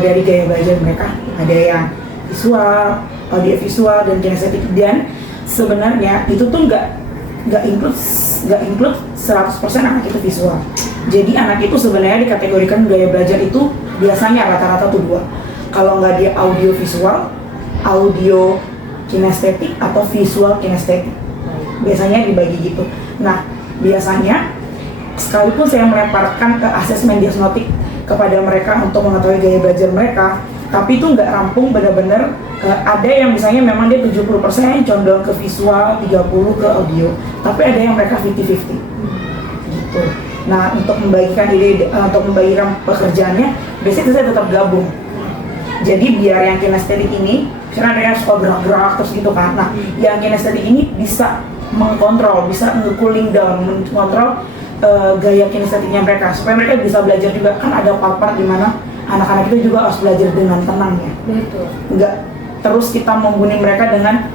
dari gaya belajar mereka. Ada yang visual, audio visual, dan kinestetik, dan sebenarnya itu tuh nggak include 100% anak itu visual. Jadi anak itu sebenarnya dikategorikan gaya belajar itu biasanya rata-rata tuh 2. Kalau nggak dia audio visual, audio kinestetik, atau visual kinestetik. Biasanya dibagi gitu. Nah, biasanya sekalipun saya melemparkan ke asesmen diagnostik kepada mereka untuk mengetahui gaya belajar mereka, tapi itu nggak rampung benar-benar. Ada yang misalnya memang dia 70% condong ke visual, 30% ke audio, tapi ada yang mereka 50-50 gitu. Nah, untuk membagikan pekerjaannya, biasanya saya tetap gabung. Jadi biar yang kinestetik ini, karena ada yang suka gerak-gerak terus gitu kan. Nah, yang kinestetik ini bisa mengkontrol, bisa nge-cooling down, mengontrol gaya kinestetiknya mereka, supaya mereka bisa belajar juga. Kan ada part-part di mana anak-anak itu juga harus belajar dengan tenang ya. Betul. Enggak terus kita membuni mereka dengan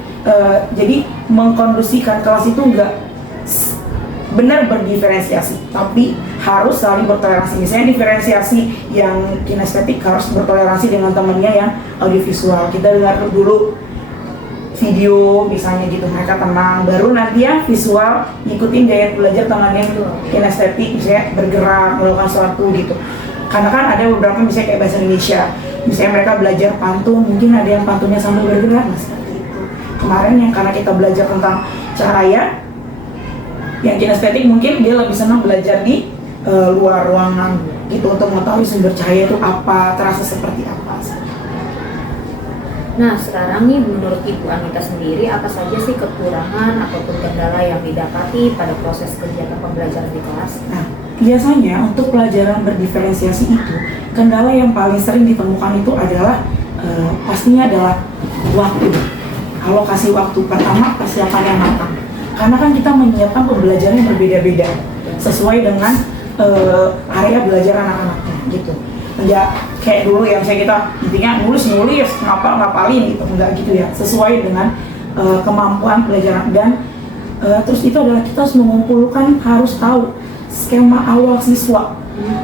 jadi mengkondisikan kelas itu enggak benar berdiferensiasi, tapi harus saling bertoleransi. Misalnya diferensiasi yang kinestetik harus bertoleransi dengan temannya yang audiovisual. Kita dengar dulu video misalnya gitu, mereka tenang, baru nanti yang visual ngikutin gaya belajar temannya kinestetik, misalnya bergerak, melakukan sesuatu gitu. Karena kan ada beberapa misalnya kayak bahasa Indonesia, misalnya mereka belajar pantun, mungkin ada yang pantunnya sambil bergerak, nah seperti itu. Kemarin yang karena kita belajar tentang cahaya, yang kinestetik mungkin dia lebih senang belajar di luar ruangan gitu, untuk mengetahui sumber cahaya itu apa, terasa seperti apa. Nah, sekarang nih menurut Ibu Anita sendiri, apa saja sih kekurangan ataupun kendala yang didapati pada proses kegiatan pembelajaran di kelas? Nah, biasanya untuk pelajaran berdiferensiasi itu, kendala yang paling sering ditemukan itu adalah pastinya adalah waktu. Alokasi waktu, pertama persiapan yang matang. Karena kan kita menyiapkan pembelajaran yang berbeda-beda sesuai dengan area belajar anak-anaknya gitu. Enggak kayak dulu yang saya kita intinya nulis ngapalin gitu, enggak gitu ya, sesuai dengan kemampuan pelajaran. Dan terus itu adalah kita harus mengumpulkan, harus tahu skema awal siswa.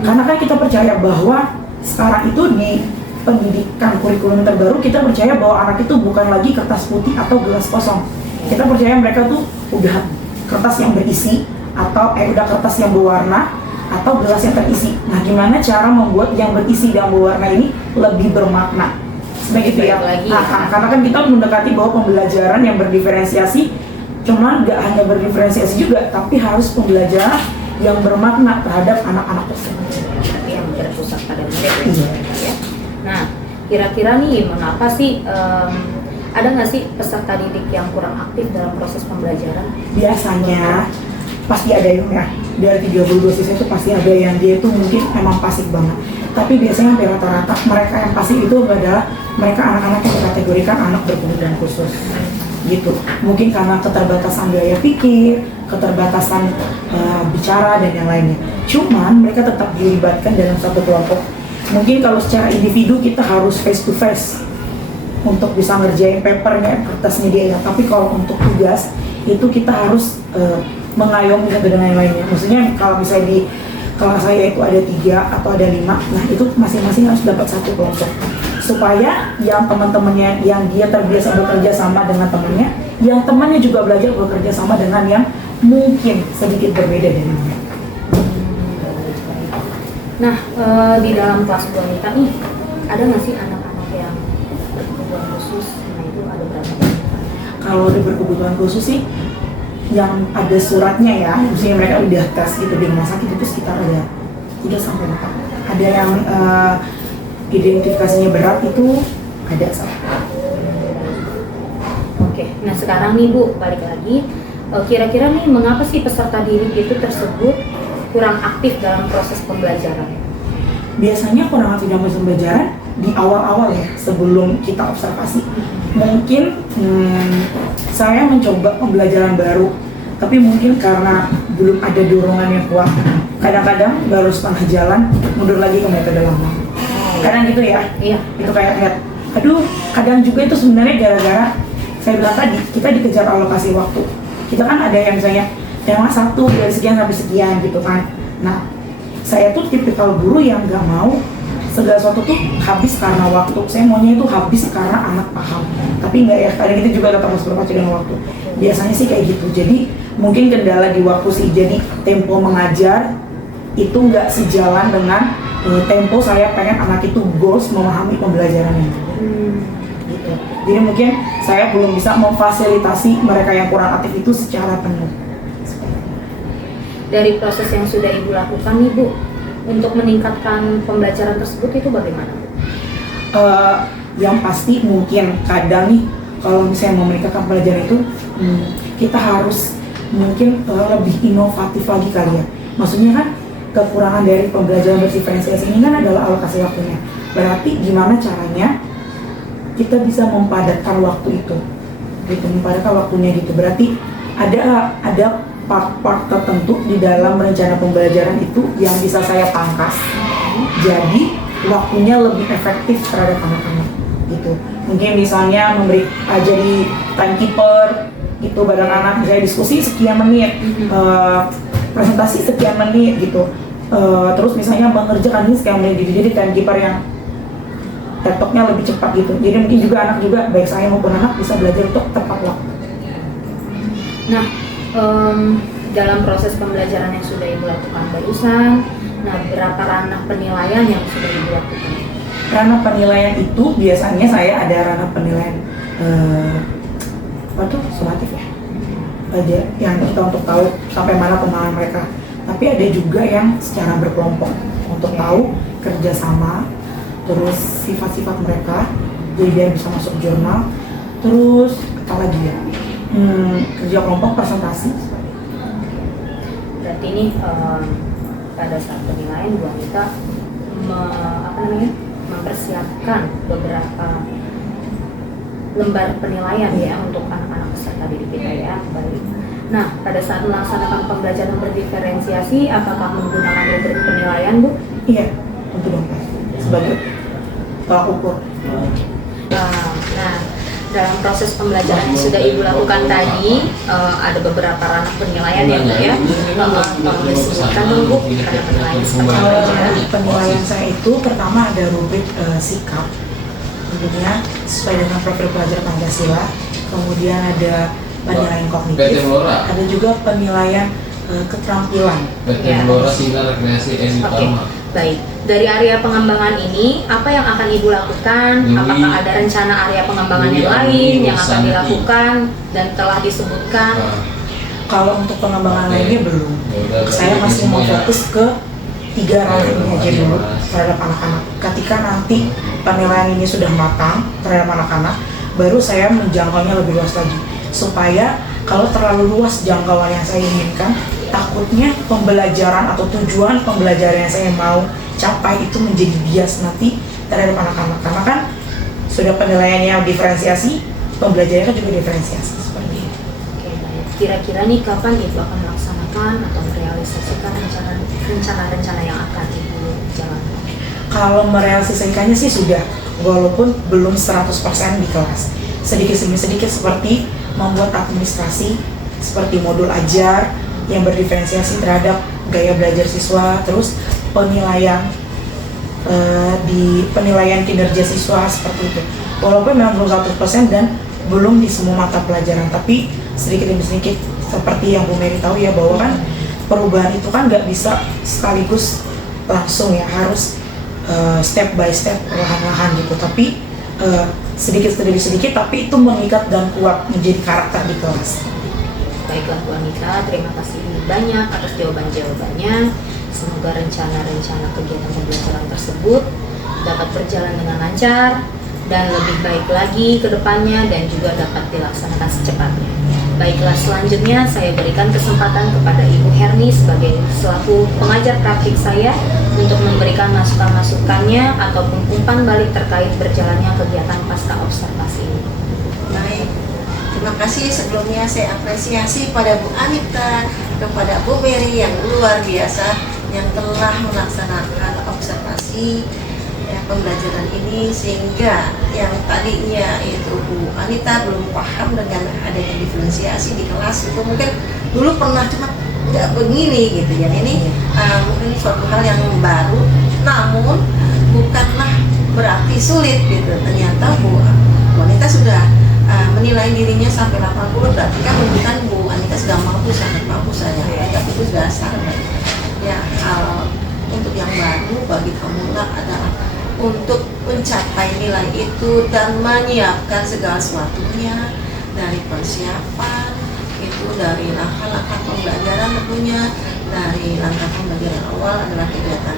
Karena kan kita percaya bahwa sekarang itu di pendidikan kurikulum terbaru, kita percaya bahwa anak itu bukan lagi kertas putih atau gelas kosong. Kita percaya mereka tuh udah kertas yang berisi, atau udah kertas yang berwarna, atau gelas yang terisi. Nah, gimana cara membuat yang berisi dan berwarna ini lebih bermakna? Seperti itu ya. Nah, karena kan kita mendekati bahwa pembelajaran yang berdiferensiasi, cuman nggak hanya berdiferensiasi juga, tapi harus pembelajaran yang bermakna terhadap anak-anak tersebut. Tapi yang berpusat pada murid. Ya. Nah, kira-kira nih, mengapa sih ada nggak sih peserta didik yang kurang aktif dalam proses pembelajaran? Biasanya pasti ada yang ya, dari 32 siswa itu pasti ada yang dia itu mungkin emang pasif banget. Tapi biasanya hampir rata-rata mereka yang pasif itu adalah mereka anak-anak yang dikategorikan anak berkebutuhan khusus. gitu. Mungkin karena keterbatasan gaya pikir, keterbatasan bicara dan yang lainnya. Cuman mereka tetap dilibatkan dalam satu kelompok. Mungkin kalau secara individu kita harus face to face untuk bisa ngerjain papernya, kertasnya dia ya. Tapi kalau untuk tugas itu kita harus mengayomi satu dengan yang lainnya. Maksudnya kalau misalnya di kelas saya itu ada 3 atau ada 5, nah itu masing-masing harus dapat satu kelompok supaya yang teman-temannya yang dia terbiasa bekerja sama dengan temannya, yang temannya juga belajar bekerja sama dengan yang mungkin sedikit berbeda dari dia. Nah, di dalam kelas Bu Anita nih, ada nggak sih anak-anak yang berkebutuhan khusus? Nah itu ada berapa? Kalau ada berkebutuhan khusus sih, yang ada suratnya ya, misalnya mereka udah tes gitu di rumah sakit itu sekitar ada 3 sampai 4. Ada yang identifikasinya berat itu ada 1. Oke, nah sekarang nih Bu, balik lagi. Kira-kira nih mengapa sih peserta didik itu tersebut kurang aktif dalam proses pembelajaran? Biasanya kurang aktif dalam proses pembelajaran di awal-awal ya, sebelum kita observasi. Mungkin saya mencoba pembelajaran baru, tapi mungkin karena belum ada dorongan yang kuat, kadang-kadang baru setengah jalan mundur lagi ke metode lama. Kadang gitu ya, Iya. itu kayak lihat, aduh, kadang juga itu sebenarnya gara-gara saya bilang tadi, kita dikejar alokasi waktu. Kita kan ada yang misalnya tema 1 dari sekian sampai sekian gitu kan. Nah, saya tuh tipikal guru yang nggak mau segala sesuatu tuh habis karena waktu. Saya maunya itu habis karena anak paham. Tapi enggak ya, kadang kita juga tetap harus berpacu dengan waktu. Biasanya sih kayak gitu. Jadi mungkin kendala di waktu sih. Jadi tempo mengajar itu nggak sejalan dengan tempo saya pengen anak itu goals memahami pembelajarannya. Gitu. Jadi mungkin saya belum bisa memfasilitasi mereka yang kurang aktif itu secara penuh. Dari proses yang sudah Ibu lakukan nih Bu, untuk meningkatkan pembelajaran tersebut itu bagaimana? Yang pasti mungkin kadang nih kalau misalnya mau meningkatkan pelajaran itu kita harus mungkin lebih inovatif lagi kali ya. Maksudnya kan kekurangan dari pembelajaran berdiferensiasi ini kan adalah alokasi waktunya. Berarti gimana caranya kita bisa mempadatkan waktu itu, gitu, mempadatkan waktunya gitu. Berarti ada part-part tertentu di dalam rencana pembelajaran itu yang bisa saya pangkas. Jadi waktunya lebih efektif terhadap anak-anak gitu. Mungkin misalnya jadi timekeeper gitu bareng anak, misalnya diskusi sekian menit, presentasi sekian menit gitu. Terus misalnya mengerjakan ini sekian menit, jadi timekeeper yang laptopnya lebih cepat gitu. Jadi mungkin juga anak juga, baik saya maupun anak bisa belajar untuk tepat waktu. Nah, dalam proses pembelajaran yang sudah Ibu lakukan barusan, nah berapa ranah penilaian yang sudah Ibu lakukan? Ranah penilaian itu biasanya saya ada ranah penilaian sumatif ya, ada yang kita untuk tahu sampai mana pemahaman mereka. Tapi ada juga yang secara berkelompok untuk tahu kerjasama, terus sifat-sifat mereka, jadi biar bisa masuk jurnal. Terus apa lagi ya? Kerja kelompok, presentasi. Berarti ini pada saat penilaian Bu Anita mempersiapkan beberapa lembar penilaian ya untuk anak-anak peserta didik kita ya. Baik. Nah, pada saat melaksanakan pembelajaran berdiferensiasi, apakah menggunakan rubrik penilaian, Bu? Iya, tentu dong, sebagai tolak ukur. Nah, dalam proses pembelajaran yang sudah Ibu lakukan tadi, ada beberapa ranah penilaian ya Bu ya. Tolong disebutkan dong Bu, ranah penilaian seperti apa aja. Penilaian saya itu pertama ada rubrik sikap, tentunya sesuai dengan profil pelajar Pancasila. Kemudian ada penilaian kognitif, ada juga penilaian keterampilan. Oke, baik. Dari area pengembangan ini, apa yang akan Ibu lakukan? Apakah ada rencana area pengembangan yang lain yang akan dilakukan dan telah disebutkan? Kalau untuk pengembangan lainnya belum. Saya masih mau fokus ke 3 ranah ini aja dulu terhadap anak-anak. Ketika nanti penilaian ini sudah matang terhadap anak-anak, baru saya menjangkaunya lebih luas lagi. Supaya kalau terlalu luas jangkauan yang saya inginkan, takutnya pembelajaran atau tujuan pembelajaran yang saya mau capai itu menjadi bias nanti terhadap anak-anak. Karena kan sudah penilaiannya diferensiasi, pembelajarannya kan juga diferensiasi seperti itu. Oke, baik. Kira-kira nih kapan Ibu akan melaksanakan atau merealisasikan rencana-rencana yang akan Ibu jalankan? Kalau merealisasikannya sih sudah, walaupun belum 100% di kelas. Sedikit demi sedikit seperti membuat administrasi, seperti modul ajar yang berdiferensiasi terhadap gaya belajar siswa, terus penilaian di penilaian kinerja siswa seperti itu. Walaupun memang belum 100% dan belum di semua mata pelajaran, tapi sedikit demi sedikit seperti yang Bu Mary tahu ya, bahwa kan perubahan itu kan nggak bisa sekaligus langsung ya, harus step by step, perlahan-lahan gitu. Tapi sedikit demi sedikit, tapi itu mengikat dan kuat menjadi karakter di kelas. Baiklah Bu Anita, terima kasih banyak atas jawaban-jawabannya. Semoga rencana-rencana kegiatan pembelajaran tersebut dapat berjalan dengan lancar dan lebih baik lagi ke depannya dan juga dapat dilaksanakan secepatnya. Baiklah, selanjutnya saya berikan kesempatan kepada Ibu Herni sebagai selaku pengajar praktik saya untuk memberikan masukan-masukannya ataupun umpan balik terkait berjalannya kegiatan pasca observasi ini. Baik, terima kasih sebelumnya saya apresiasi pada Bu Anita, kepada Bu Mary yang luar biasa yang telah melaksanakan observasi pembelajaran ini, sehingga yang tadinya itu Bu Anita belum paham dengan adanya diferensiasi di kelas itu, mungkin dulu pernah cuma nggak begini gitu ya. Ini mungkin suatu hal yang baru, namun bukanlah berarti sulit gitu. Ternyata Bu Anita sudah menilai dirinya sampai 80, berarti kan menunjukkan Bu Anita sudah mampu, sangat mampu saya. Tapi itu sudah standar. Ya, hal untuk yang baru bagi pemula adalah untuk mencapai nilai itu dan menyiapkan segala sesuatunya, dari persiapan itu, dari langkah-langkah pembelajaran tentunya, dari langkah pembelajaran awal adalah kegiatan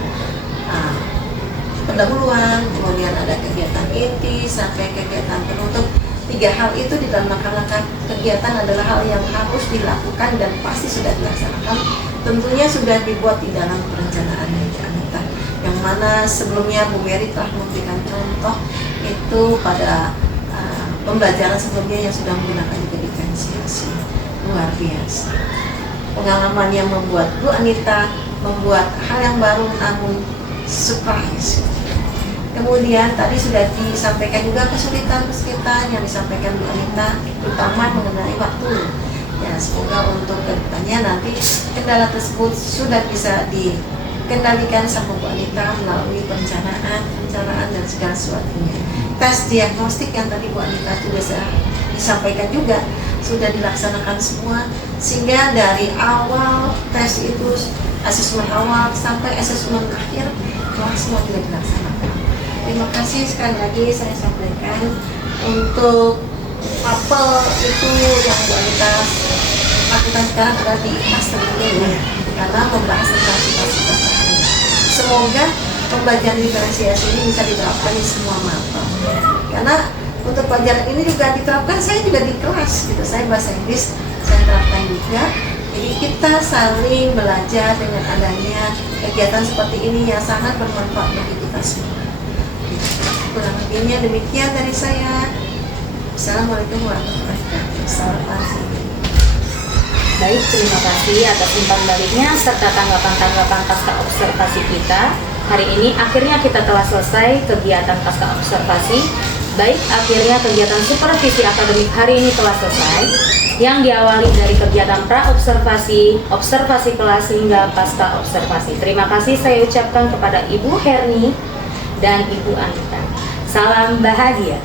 pendahuluan, kemudian ada kegiatan inti sampai kegiatan penutup. 3 hal itu di dalam langkah-langkah kegiatan adalah hal yang harus dilakukan dan pasti sudah dilaksanakan. Tentunya sudah dibuat di dalam perencanaan Anita, yang mana sebelumnya Bu Mary telah memberikan contoh itu pada pembelajaran sebelumnya yang sudah menggunakan diferensiasi. Luar biasa. Pengalaman yang membuat Bu Anita membuat hal yang baru namun surprise. Kemudian tadi sudah disampaikan juga kesulitan yang disampaikan Bu Anita, terutama mengenai waktu. Ya, semoga untuk kedepannya nanti kendala tersebut sudah bisa dikendalikan sama Bu Anita melalui perencanaan dan segala sesuatunya. Tes diagnostik yang tadi Bu Anita sudah disampaikan juga sudah dilaksanakan semua, sehingga dari awal tes itu, asesmen awal sampai asesmen akhir telah semua sudah dilaksanakan. Terima kasih sekali lagi saya sampaikan. Untuk apel itu yang Bu Anita lakukan sekarang adalah di master ini, karena membahas tentang sifat-sifat cahaya. Semoga pembelajaran diferensiasi ini bisa diterapkan di semua mata. Karena untuk pelajaran ini juga diterapkan, saya juga di kelas gitu. Saya bahasa Inggris saya terapkan juga. Jadi kita saling belajar dengan adanya kegiatan seperti ini yang sangat bermanfaat bagi kita semua. Kurang lebihnya demikian dari saya. Assalamualaikum warahmatullahi wabarakatuh. Baik, terima kasih atas umpan baliknya serta tanggapan-tanggapan pasca observasi kita. Hari ini akhirnya kita telah selesai kegiatan pasca observasi. Baik, akhirnya kegiatan supervisi akademik hari ini telah selesai, yang diawali dari kegiatan pra-observasi, observasi kelas hingga pasca observasi. Terima kasih saya ucapkan kepada Ibu Herni dan Ibu Anita. Salam bahagia.